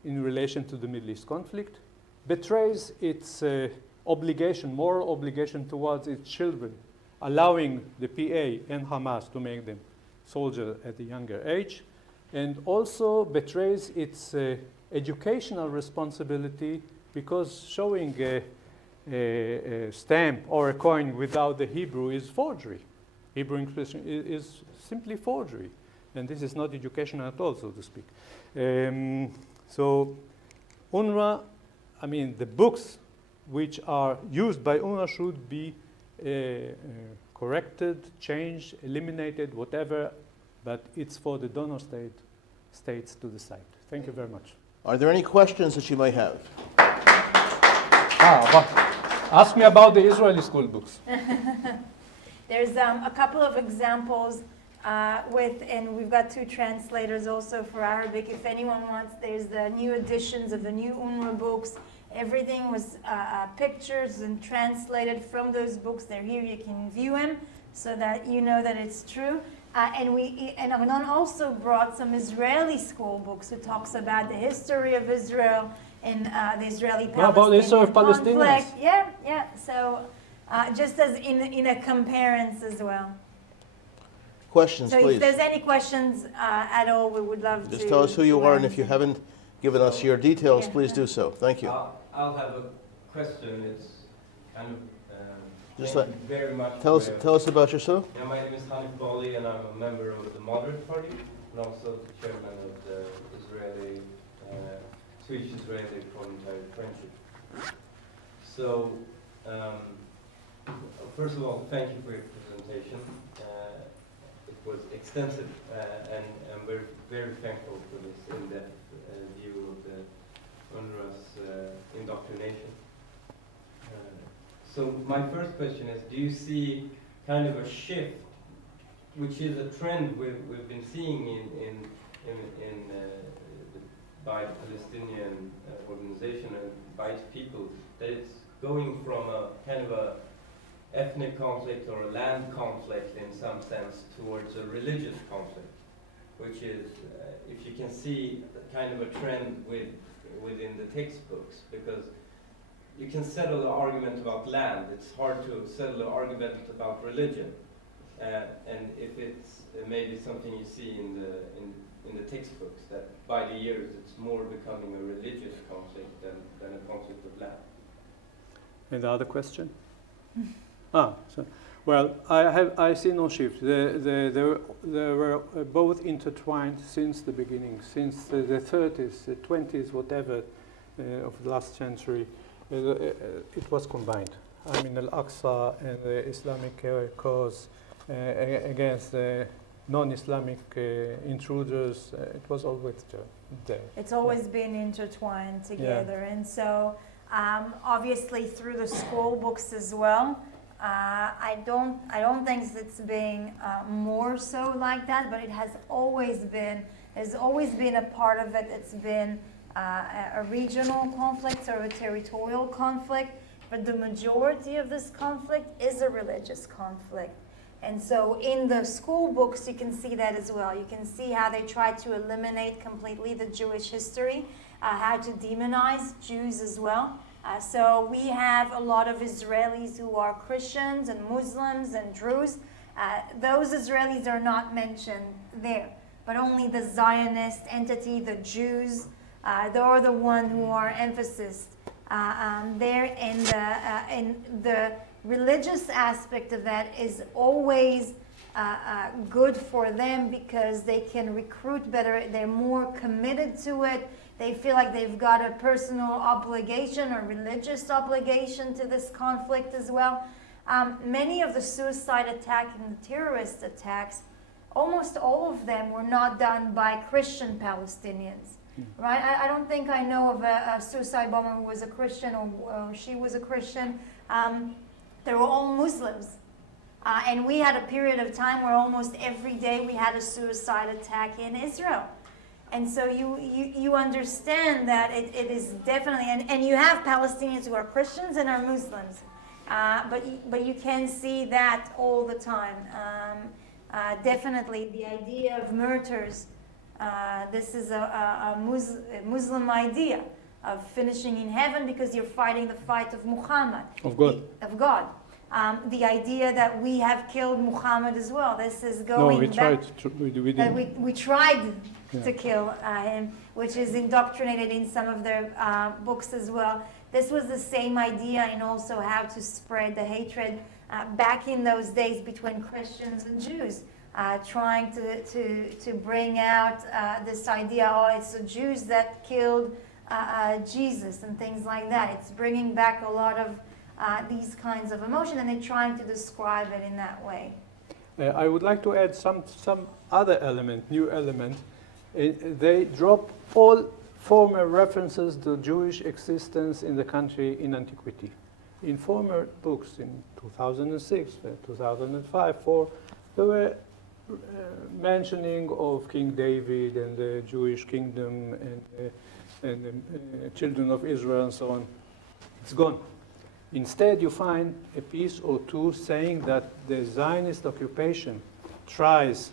in relation to the Middle East conflict, betrays its moral obligation towards its children, allowing the PA and Hamas to make them soldiers at a younger age, and also betrays its educational responsibility because showing a stamp or a coin without the Hebrew is forgery. Hebrew English is simply forgery, and this is not education at all, so to speak. So UNRWA, I mean, the books which are used by UNRWA should be corrected, changed, eliminated, whatever, but it's for the donor states to decide. Thank you very much. Are there any questions that you may have? Ask me about the Israeli school books. There's a couple of examples and we've got two translators also for Arabic. If anyone wants, there's the new editions of the new UNRWA books. Everything was pictures and translated from those books. They're here, you can view them so that you know that it's true. And Amnon also brought some Israeli school books who talks about the history of Israel and the Israeli-Palestinian conflict. Yeah. So just as in a comparison as well. Questions, so please. If there's any questions at all, we would love to. Just tell us who you are, and if you haven't given us your details, please do so. Thank you. I'll have a question. It's kind of just very much. Tell us about yourself. Yeah, my name is Hanif Bali, and I'm a member of the Moderate Party, and also the chairman of the Swedish-Israeli Parliamentary Friendship. So, first of all, thank you for your presentation. It was extensive, and I'm very, very thankful for this in-depth view of the UNRWA's indoctrination. So my first question is, do you see kind of a shift, which is a trend we've been seeing by the Palestinian organization and by its people, that it's going from a kind of a ethnic conflict or a land conflict in some sense towards a religious conflict, which is, if you can see kind of a trend within the textbooks, because you can settle an argument about land, it's hard to settle an argument about religion, and if it's maybe something you see in the textbooks, that by the years it's more becoming a religious conflict than a conflict of land. And the other question? Well, I see no shift. They were both intertwined since the beginning, since the 30s, the 20s, whatever, of the last century. It was combined. I mean, Al-Aqsa and the Islamic cause against the non-Islamic intruders, it was always there. It's always been intertwined together, and so obviously through the school books as well. I don't think it's being more so like that, but it has always been. There's always been a part of it. It's been a regional conflict or a territorial conflict, but the majority of this conflict is a religious conflict. And so in the school books, you can see that as well. You can see how they try to eliminate completely the Jewish history, how to demonize Jews as well. So we have a lot of Israelis who are Christians and Muslims and Druze. Those Israelis are not mentioned there, but only the Zionist entity, the Jews, they're the one who are emphasized there. And the religious aspect of that is always good for them because they can recruit better. They're more committed to it. They feel like they've got a personal obligation or religious obligation to this conflict as well. Many of the suicide attacks and the terrorist attacks, almost all of them were not done by Christian Palestinians. Right? I don't think I know of a suicide bomber who was a Christian or she was a Christian. They were all Muslims. And we had a period of time where almost every day we had a suicide attack in Israel. And so you understand that it is definitely, and you have Palestinians who are Christians and are Muslims. But you can see that all the time. Definitely the idea of martyrs, this is a Muslim idea of finishing in heaven because you're fighting the fight of Muhammad. Of God. Of God. The idea that we have killed Muhammad as well. This is going back. We tried to kill him, which is indoctrinated in some of their books as well. This was the same idea, and also how to spread the hatred back in those days between Christians and Jews, trying to bring out this idea, oh, it's the Jews that killed Jesus and things like that. It's bringing back a lot of these kinds of emotion, and they're trying to describe it in that way. I would like to add some other element, new element. They drop all former references to Jewish existence in the country in antiquity. In former books in 2006, 2005, 4, there were mentioning of King David and the Jewish kingdom and the children of Israel and so on. It's gone. Instead, you find a piece or two saying that the Zionist occupation tries,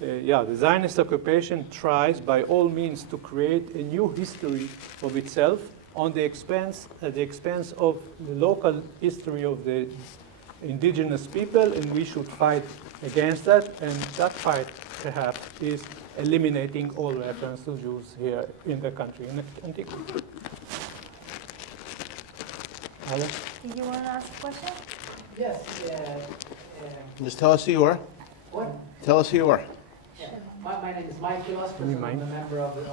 the Zionist occupation tries by all means to create a new history of itself at the expense of the local history of the indigenous people, and we should fight against that. And that fight, perhaps, is eliminating all reference to Jews here in the country in antiquity. Did you want to ask a question? Yes. Just tell us who you are. What? Tell us who you are. Yeah. My name is Mike Kilos, I'm a member of the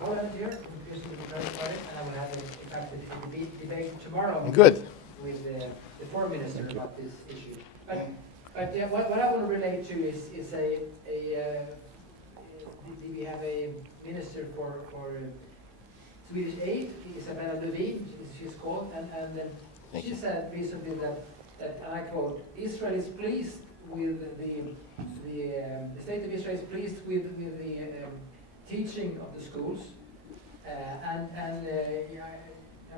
parliament here, from the Christian Democratic Party, and I will have, in fact, a debate tomorrow with the foreign minister about this issue. But what I want to relate to is we have a minister for Swedish aid, Isabella Lövin, she's called, and she said recently that, and I quote, Israel is pleased with the state of Israel is pleased with the teaching of the schools, I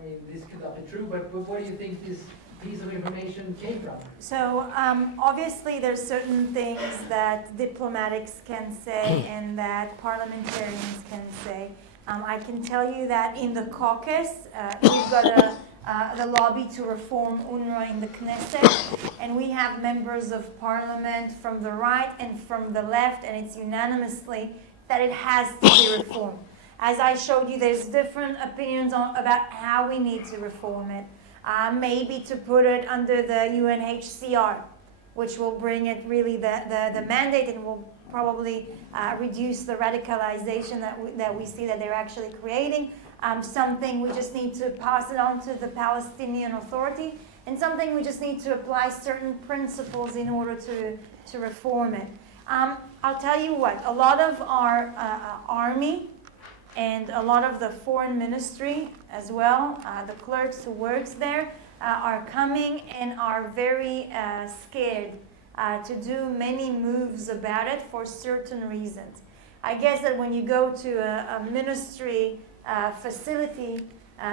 mean, this could not be true, but where do you think this piece of information came from? So obviously there's certain things that diplomatics can say and that parliamentarians can say. I can tell you that in the caucus, we've got the lobby to reform UNRWA in the Knesset, and we have members of parliament from the right and from the left, and it's unanimously that it has to be reformed. As I showed you, there's different opinions about how we need to reform it. Maybe to put it under the UNHCR, which will bring it really the mandate and will probably reduce the radicalization that we see that they're actually creating. Something we just need to pass it on to the Palestinian Authority, and something we just need to apply certain principles in order to reform it. I'll tell you what, a lot of our army and a lot of the foreign ministry as well, the clerks who works there, are coming and are very scared to do many moves about it for certain reasons. I guess that when you go to a ministry facility,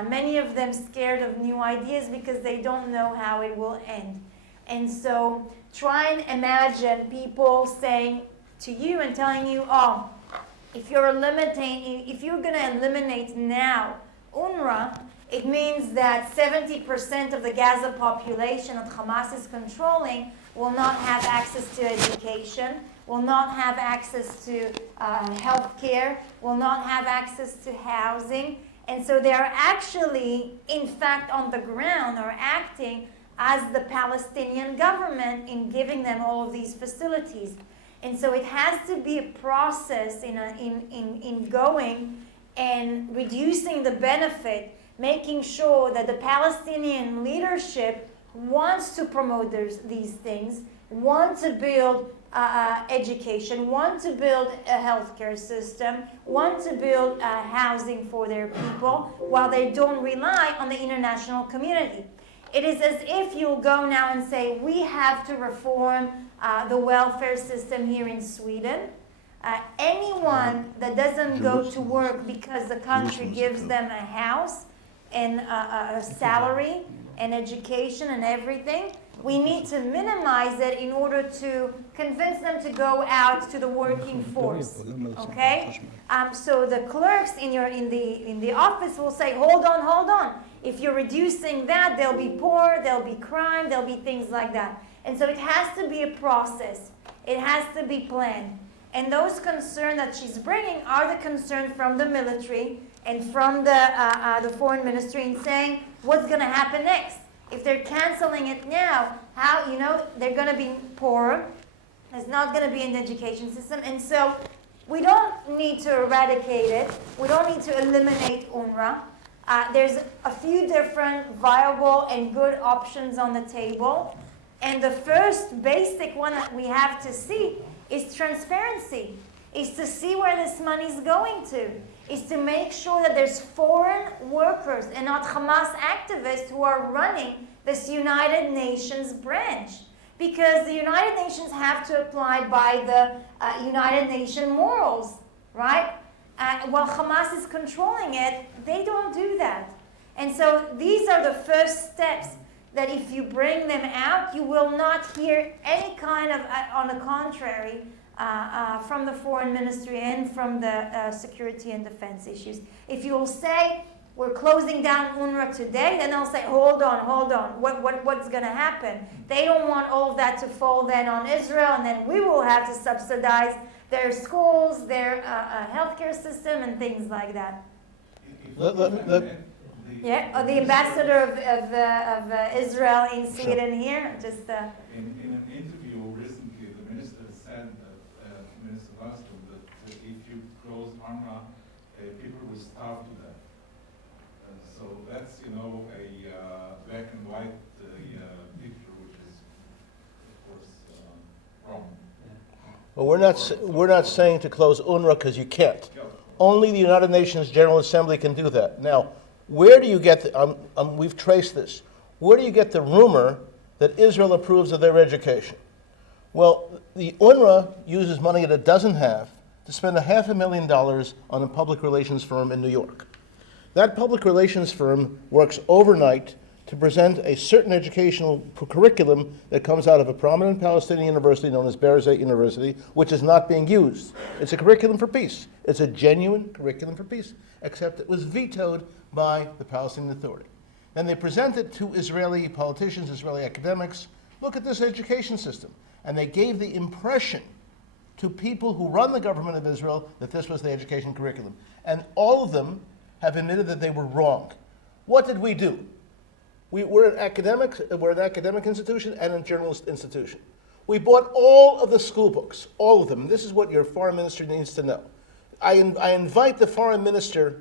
many of them scared of new ideas because they don't know how it will end. And so try and imagine people saying to you and telling you, oh, if you're going to eliminate now UNRWA, it means that 70% of the Gaza population that Hamas is controlling will not have access to education, will not have access to health care, will not have access to housing. And so they are actually, in fact, on the ground are acting as the Palestinian government in giving them all of these facilities. And so it has to be a process in going and reducing the benefit, making sure that the Palestinian leadership wants to promote these things, want to build education, want to build a healthcare system, want to build housing for their people, while they don't rely on the international community. It is as if you'll go now and say, we have to reform the welfare system here in Sweden. Anyone that doesn't go to work because the country gives them a house and a salary and education and everything, we need to minimize it in order to convince them to go out to the working force. Okay? So the clerks in the office will say, hold on. If you're reducing that, there'll be poor, there'll be crime, there'll be things like that. And so it has to be a process. It has to be planned. And those concerns that she's bringing are the concerns from the military and from the foreign ministry in saying, what's going to happen next? If they're canceling it now, how, they're going to be poorer. There's not going to be an education system. And so we don't need to eradicate it. We don't need to eliminate UNRWA. There's a few different viable and good options on the table. And the first basic one that we have to see is transparency. is to see where this money is going to, is to make sure that there's foreign workers and not Hamas activists who are running this United Nations branch. Because the United Nations have to abide by the United Nations morals, right? While Hamas is controlling it, they don't do that. And so these are the first steps that if you bring them out, you will not hear any kind of, on the contrary, from the foreign ministry and from the security and defense issues. If you'll say, we're closing down UNRWA today, then they'll say, hold on, what's going to happen? They don't want all of that to fall then on Israel, and then we will have to subsidize their schools, their healthcare system, and things like that. Yeah, the ambassador of Israel in Sweden here, just... In an interview recently, the minister said, Minister Wallström, that if you close UNRWA, people will starve to death. So that's, you know, a black and white picture, which is, of course, wrong. Well, we're not saying to close UNRWA because you can't. Only the United Nations General Assembly can do that. Now, where do you get we've traced this. Where do you get the rumor that Israel approves of their education? Well, the UNRWA uses money that it doesn't have to spend $500,000 on a public relations firm in New York. That public relations firm works overnight to present a certain educational curriculum that comes out of a prominent Palestinian university known as Birzeit University, which is not being used. It's a curriculum for peace. It's a genuine curriculum for peace, except it was vetoed by the Palestinian Authority. Then they present it to Israeli politicians, Israeli academics. Look at this education system. And they gave the impression to people who run the government of Israel that this was the education curriculum. And all of them have admitted that they were wrong. What did we do? We're an academic institution and a journalist institution. We bought all of the school books, all of them. This is what your foreign minister needs to know. I invite the foreign minister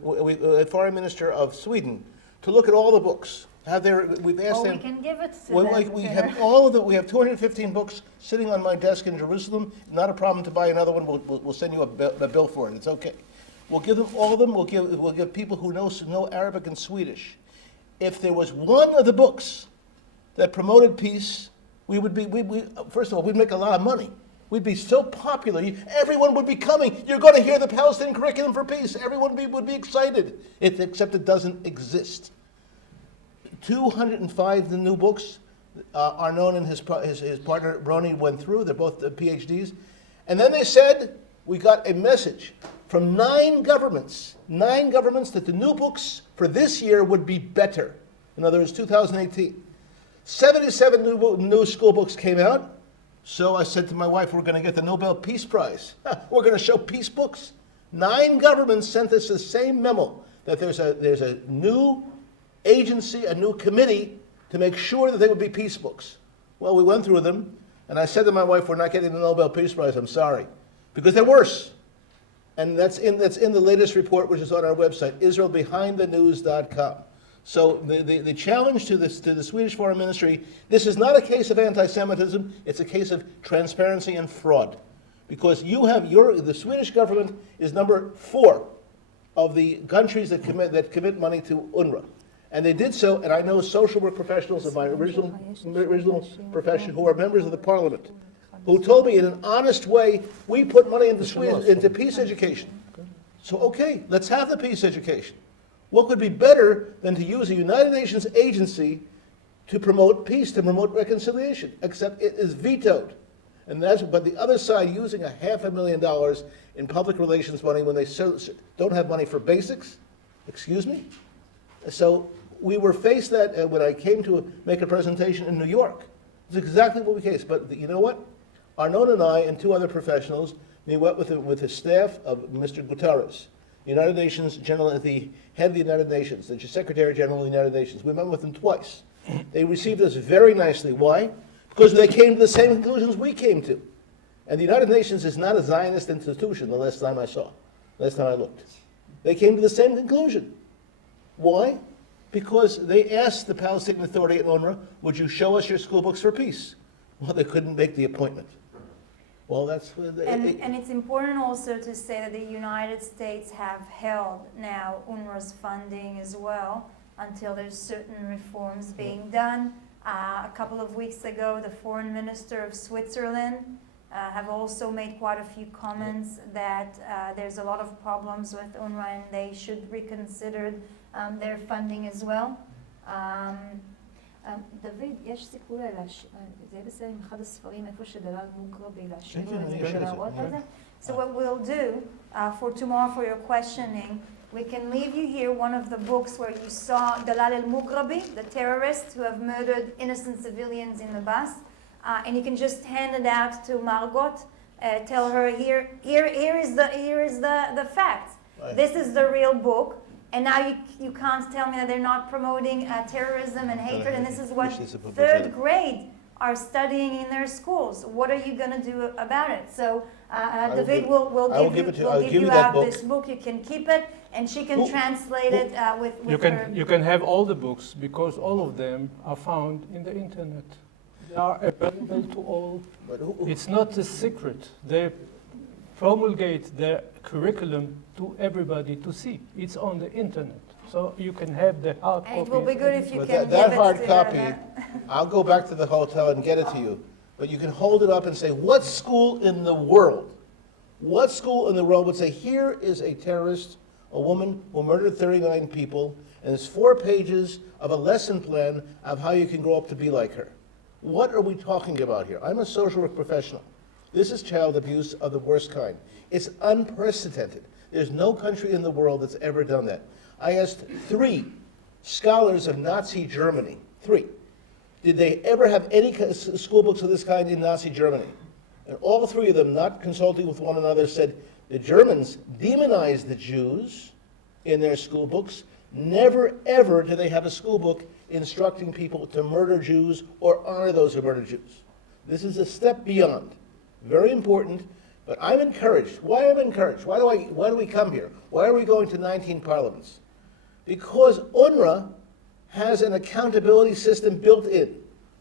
of Sweden to look at all the books. We've asked them. We can give it to them. We have all of them. We have 215 books sitting on my desk in Jerusalem. Not a problem to buy another one. We'll send you a bill for it. It's okay. We'll give them all of them. We'll give people who know Arabic and Swedish. If there was one of the books that promoted peace, first of all, we'd make a lot of money. We'd be so popular. Everyone would be coming. You're going to hear the Palestinian curriculum for peace. Everyone would be excited, except it doesn't exist. 205 of the new books, Arnon and his partner Roni went through. They're both PhDs. And then they said, we got a message from 9 governments that the new books for this year would be better. In other words, 2018. 77 new school books came out. So I said to my wife, we're going to get the Nobel Peace Prize. We're going to show peace books. 9 governments sent us the same memo that there's a new agency, a new committee to make sure that they would be peace books. Well, we went through them, and I said to my wife, we're not getting the Nobel Peace Prize, I'm sorry, because they're worse. And that's in the latest report, which is on our website, IsraelBehindTheNews.com. So the challenge to the Swedish Foreign Ministry, this is not a case of anti-Semitism, it's a case of transparency and fraud. Because the Swedish government is number 4 of the countries that commit money to UNRWA. And they did so, and I know social work professionals of my original profession who are members of the parliament, who told me in an honest way, we put money into peace education. So okay, let's have the peace education. What could be better than to use a United Nations agency to promote peace, to promote reconciliation, except it is vetoed. And but the other side using $500,000 in public relations money when they don't have money for basics, excuse me? So we were faced that when I came to make a presentation in New York. It's exactly what we faced. But you know what? Arnon and I and 2 other professionals, we went with the staff of Mr. Guterres, the United Nations General, the head of the United Nations, the Secretary General of the United Nations. We met with them twice. They received us very nicely. Why? Because they came to the same conclusions we came to. And the United Nations is not a Zionist institution, the last time I looked. They came to the same conclusion. Why? Because they asked the Palestinian Authority at UNRWA, would you show us your school books for peace? Well, they couldn't make the appointment. Well, that's... And it's important also to say that the United States have held now UNRWA's funding as well until there's certain reforms being done. A couple of weeks ago, the foreign minister of Switzerland have also made quite a few comments that there's a lot of problems with UNRWA and they should reconsider their funding as well. דוד, יש סיכוי זה בסדר עם אחד הספרים איפה שדלל מוגרבי להשאיר את זה ולהראות את זה? So what we'll do for tomorrow for your questioning, we can leave you here one of the books where you saw Dalal al-Mughrabi, the terrorists who have murdered innocent civilians in the bus, and you can just hand it out to Margot, tell her here is the facts. Right. This is the real book. And now you can't tell me that they're not promoting terrorism and hatred, and this is what third grade are studying in their schools. What are you going to do about it? So David will give you out this book. You can keep it, and she can translate it with her. You can have all the books because all of them are found in the internet. They are available to all. It's not a secret. They promulgate their curriculum to everybody to see. It's on the internet. So you can have the hard copy. It will be good if you can that hard copy, I'll go back to the hotel and get it to you. But you can hold it up and say, what school in the world would say, here is a terrorist, a woman who murdered 39 people, and there's 4 pages of a lesson plan of how you can grow up to be like her. What are we talking about here? I'm a social work professional. This is child abuse of the worst kind. It's unprecedented. There's no country in the world that's ever done that. I asked 3 scholars of Nazi Germany, 3, did they ever have any school books of this kind in Nazi Germany? And all 3 of them, not consulting with one another, said the Germans demonized the Jews in their school books. Never, ever do they have a school book instructing people to murder Jews or honor those who murder Jews. This is a step beyond. Very important, but I'm encouraged. Why am I encouraged? Why do we come here? Why are we going to 19 parliaments? Because UNRWA has an accountability system built in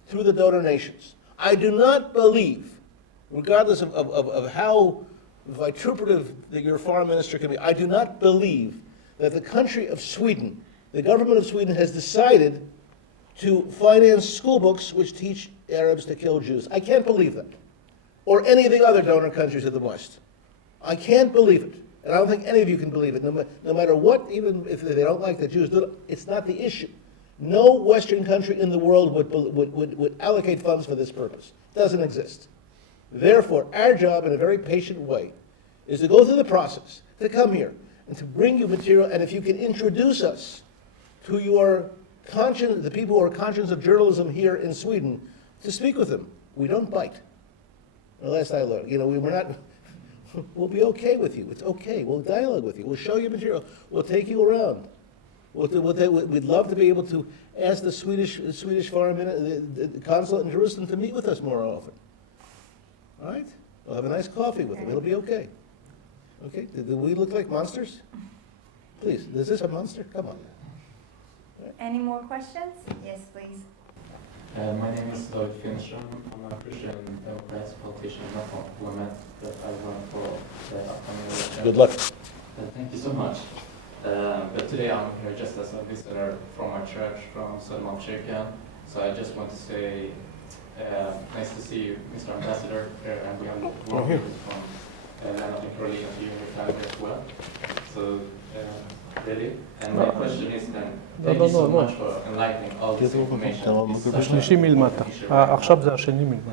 through the donor nations. I do not believe, regardless of how vituperative your foreign minister can be, I do not believe that the country of Sweden, the government of Sweden has decided to finance school books which teach Arabs to kill Jews. I can't believe that. Or any of the other donor countries of the West. I can't believe it. And I don't think any of you can believe it. No matter what, even if they don't like the Jews, it's not the issue. No Western country in the world would allocate funds for this purpose. It doesn't exist. Therefore, our job in a very patient way is to go through the process, to come here, and to bring you material, and if you can introduce us to your conscience, the people who are conscious of journalism here in Sweden, to speak with them. We don't bite. The last I learned, we're not, we'll be okay with you. It's okay. We'll dialogue with you. We'll show you material. We'll take you around. We'd love to be able to ask the Swedish foreign the consulate in Jerusalem to meet with us more often. All right? We'll have a nice coffee with them. It'll be okay. Okay? Do we look like monsters? Please, is this a monster? Come on. Right. Any more questions? Yes, please. My name is David Finstrom. I'm a Christian Democrats politician, not from women, that I run for the upcoming election. Good luck. Thank you so much. But today I'm here just as a visitor from our church, from Solomon Kyrkan. So I just want to say, nice to see you, Mr. Ambassador, and we have workers from Lennart and Carolina to you and your family as well. So, really. And my question is then, thank you so much for enlightening all this information.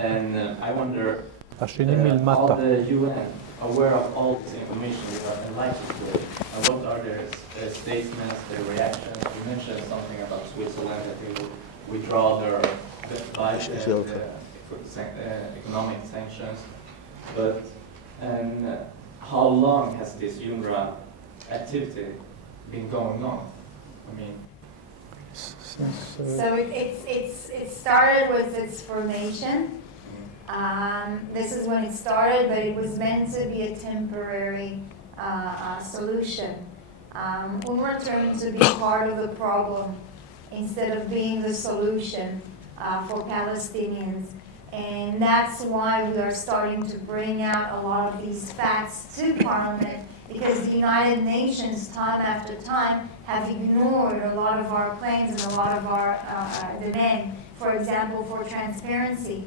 And I wonder, are the UN aware of all this information you have enlightened with? And what are their statements, their reactions? You mentioned something about Switzerland, that they will withdraw their economic sanctions. But how long has this UNRWA activity been going on? I mean, so it started with its formation. This is when it started, but it was meant to be a temporary solution. UNRWA turned to be part of the problem instead of being the solution for Palestinians. And that's why we are starting to bring out a lot of these facts to Parliament, because the United Nations, time after time, have ignored a lot of our claims and a lot of our demand, for example, for transparency.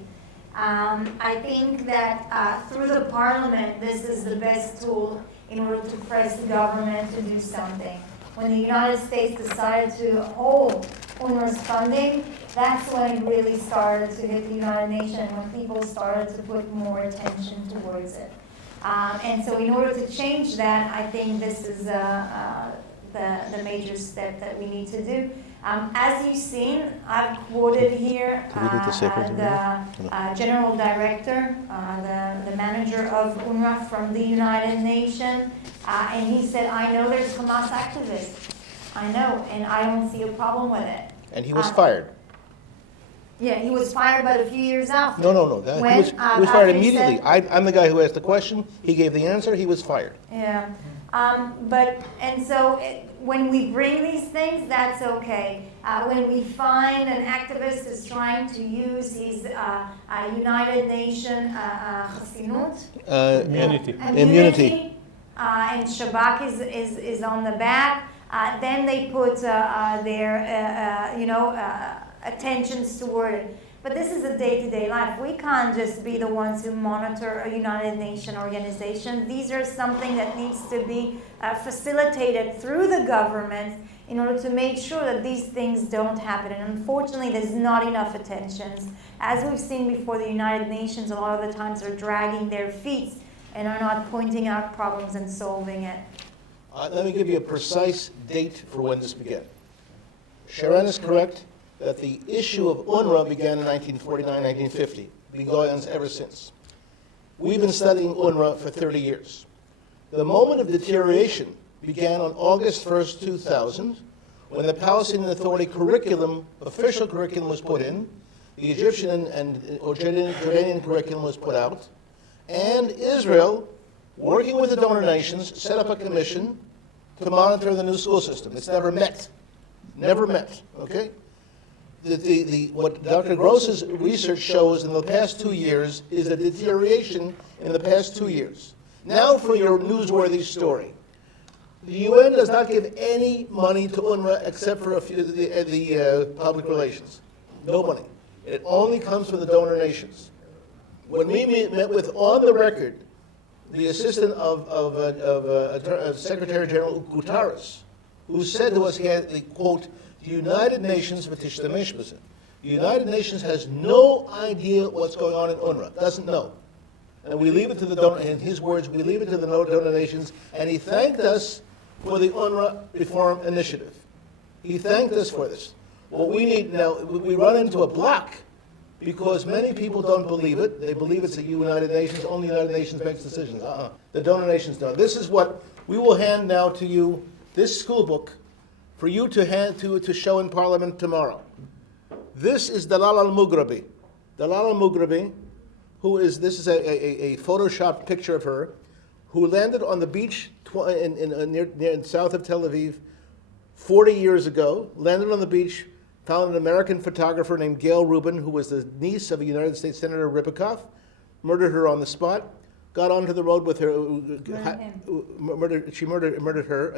I think that through the Parliament, this is the best tool in order to press the government to do something. When the United States decided to hold UNRWA's funding, that's when it really started to hit the United Nations, when people started to put more attention towards it. And so in order to change that, I think this is the major step that we need to do. As you've seen, I've quoted here the General Director, the manager of UNRWA from the United Nations, and he said, I know there's Hamas activists. I know, and I don't see a problem with it. And he was fired. Yeah, he was fired about a few years after. No. He was fired immediately. I'm the guy who asked the question. He gave the answer. He was fired. Yeah. When we bring these things, that's okay. When we find an activist is trying to use his United Nations immunity, and Shabak is on the back, then they put their attentions toward it. But this is a day-to-day life. We can't just be the ones who monitor a United Nations organization. These are something that needs to be facilitated through the government in order to make sure that these things don't happen. And unfortunately, there's not enough attention. As we've seen before, the United Nations a lot of the times are dragging their feet and are not pointing out problems and solving it. Let me give you a precise date for when this began. Sharon is correct that the issue of UNRWA began in 1949, 1950. Been going on ever since. We've been studying UNRWA for 30 years. The moment of deterioration began on August 1st, 2000, when the Palestinian Authority curriculum, official curriculum was put in, the Egyptian and Jordanian curriculum was put out, and Israel, working with the donor nations, set up a commission to monitor the new school system. It's never met. Never met, okay? What Dr. Gross's research shows in the past 2 years is a deterioration in the past 2 years. Now for your newsworthy story. The UN does not give any money to UNRWA except for the public relations. No money. It only comes from the donor nations. When we met with, on the record, the assistant of Secretary General Guterres, who said to us he had the, quote, the United Nations, the United Nations has no idea what's going on in UNRWA, doesn't know. And we leave it to the donor, in his words, we leave it to the donor nations, and he thanked us for the UNRWA Reform Initiative. He thanked us for this. What we need now, we run into a block because many people don't believe it. They believe it's the United Nations, only the United Nations makes decisions. The donor nations don't. This is what we will hand now to you, this school book, for you to hand to show in Parliament tomorrow. This is Dalal al-Mughrabi. Dalal al-Mughrabi, this is a photoshopped picture of her, who landed on the beach near south of Tel Aviv 40 years ago, landed on the beach, found an American photographer named Gail Rubin, who was the niece of a United States Senator Ripikoff, murdered her on the spot, got onto the road with her, she murdered her,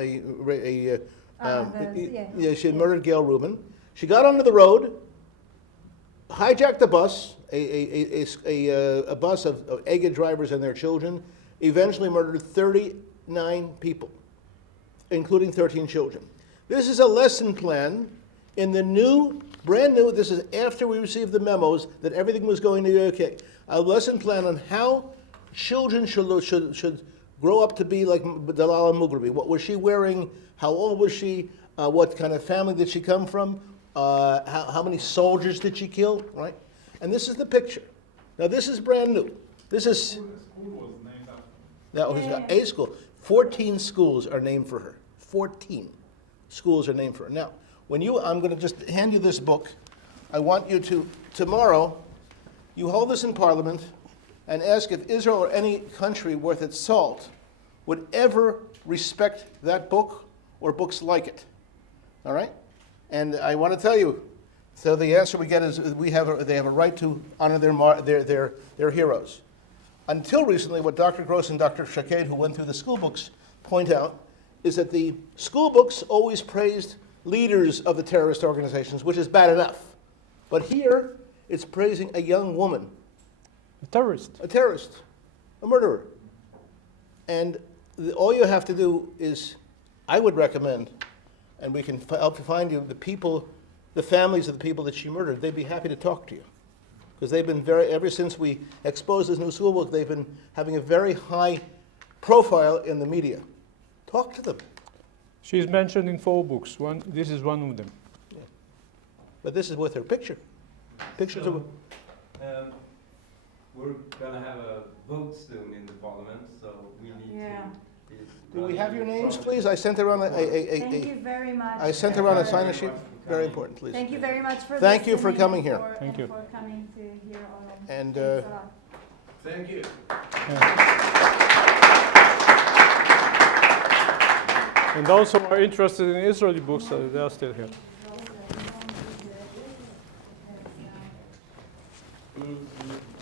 she murdered Gail Rubin. She got onto the road, hijacked the bus, a bus of Egged drivers and their children, eventually murdered 39 people, including 13 children. This is a lesson plan in the brand new, this is after we received the memos that everything was going to be okay, a lesson plan on how children should grow up to be like Dalal al-Mughrabi. What was she wearing? How old was she? What kind of family did she come from? How many soldiers did she kill? Right? And this is the picture. Now this is brand new. This is a school. 14 schools are named for her. 14 schools are named for her. Now, I'm going to just hand you this book. I want you to tomorrow. You hold this in Parliament and ask if Israel or any country worth its salt would ever respect that book or books like it. All right? And I want to tell you, So the answer we get is they have a right to honor their heroes. Until recently, what Dr. Gross and Dr. Shaked, who went through the school books, point out is that the school books always praised leaders of the terrorist organizations, which is bad enough. But here, it's praising a young woman. A terrorist. A terrorist. A murderer. And all you have to do is, I would recommend, and we can help you find you, the families of the people that she murdered. They'd be happy to talk to you. Because they've been ever since we exposed this new school book, they've been having a very high profile in the media. Talk to them. She's mentioned in 4 books. This is one of them. Yeah. But this is with her picture. Pictures of. We're going to have a vote soon in the parliament, so we need to. Do we have your names, please? I sent around Thank you very much. I sent around a sign-in sheet. Very important, please. Thank you very much for Thank you for coming here. Thank you. For coming to hear our. And Thank you. And those who are interested in Israeli books, they are still here. Mm-hmm.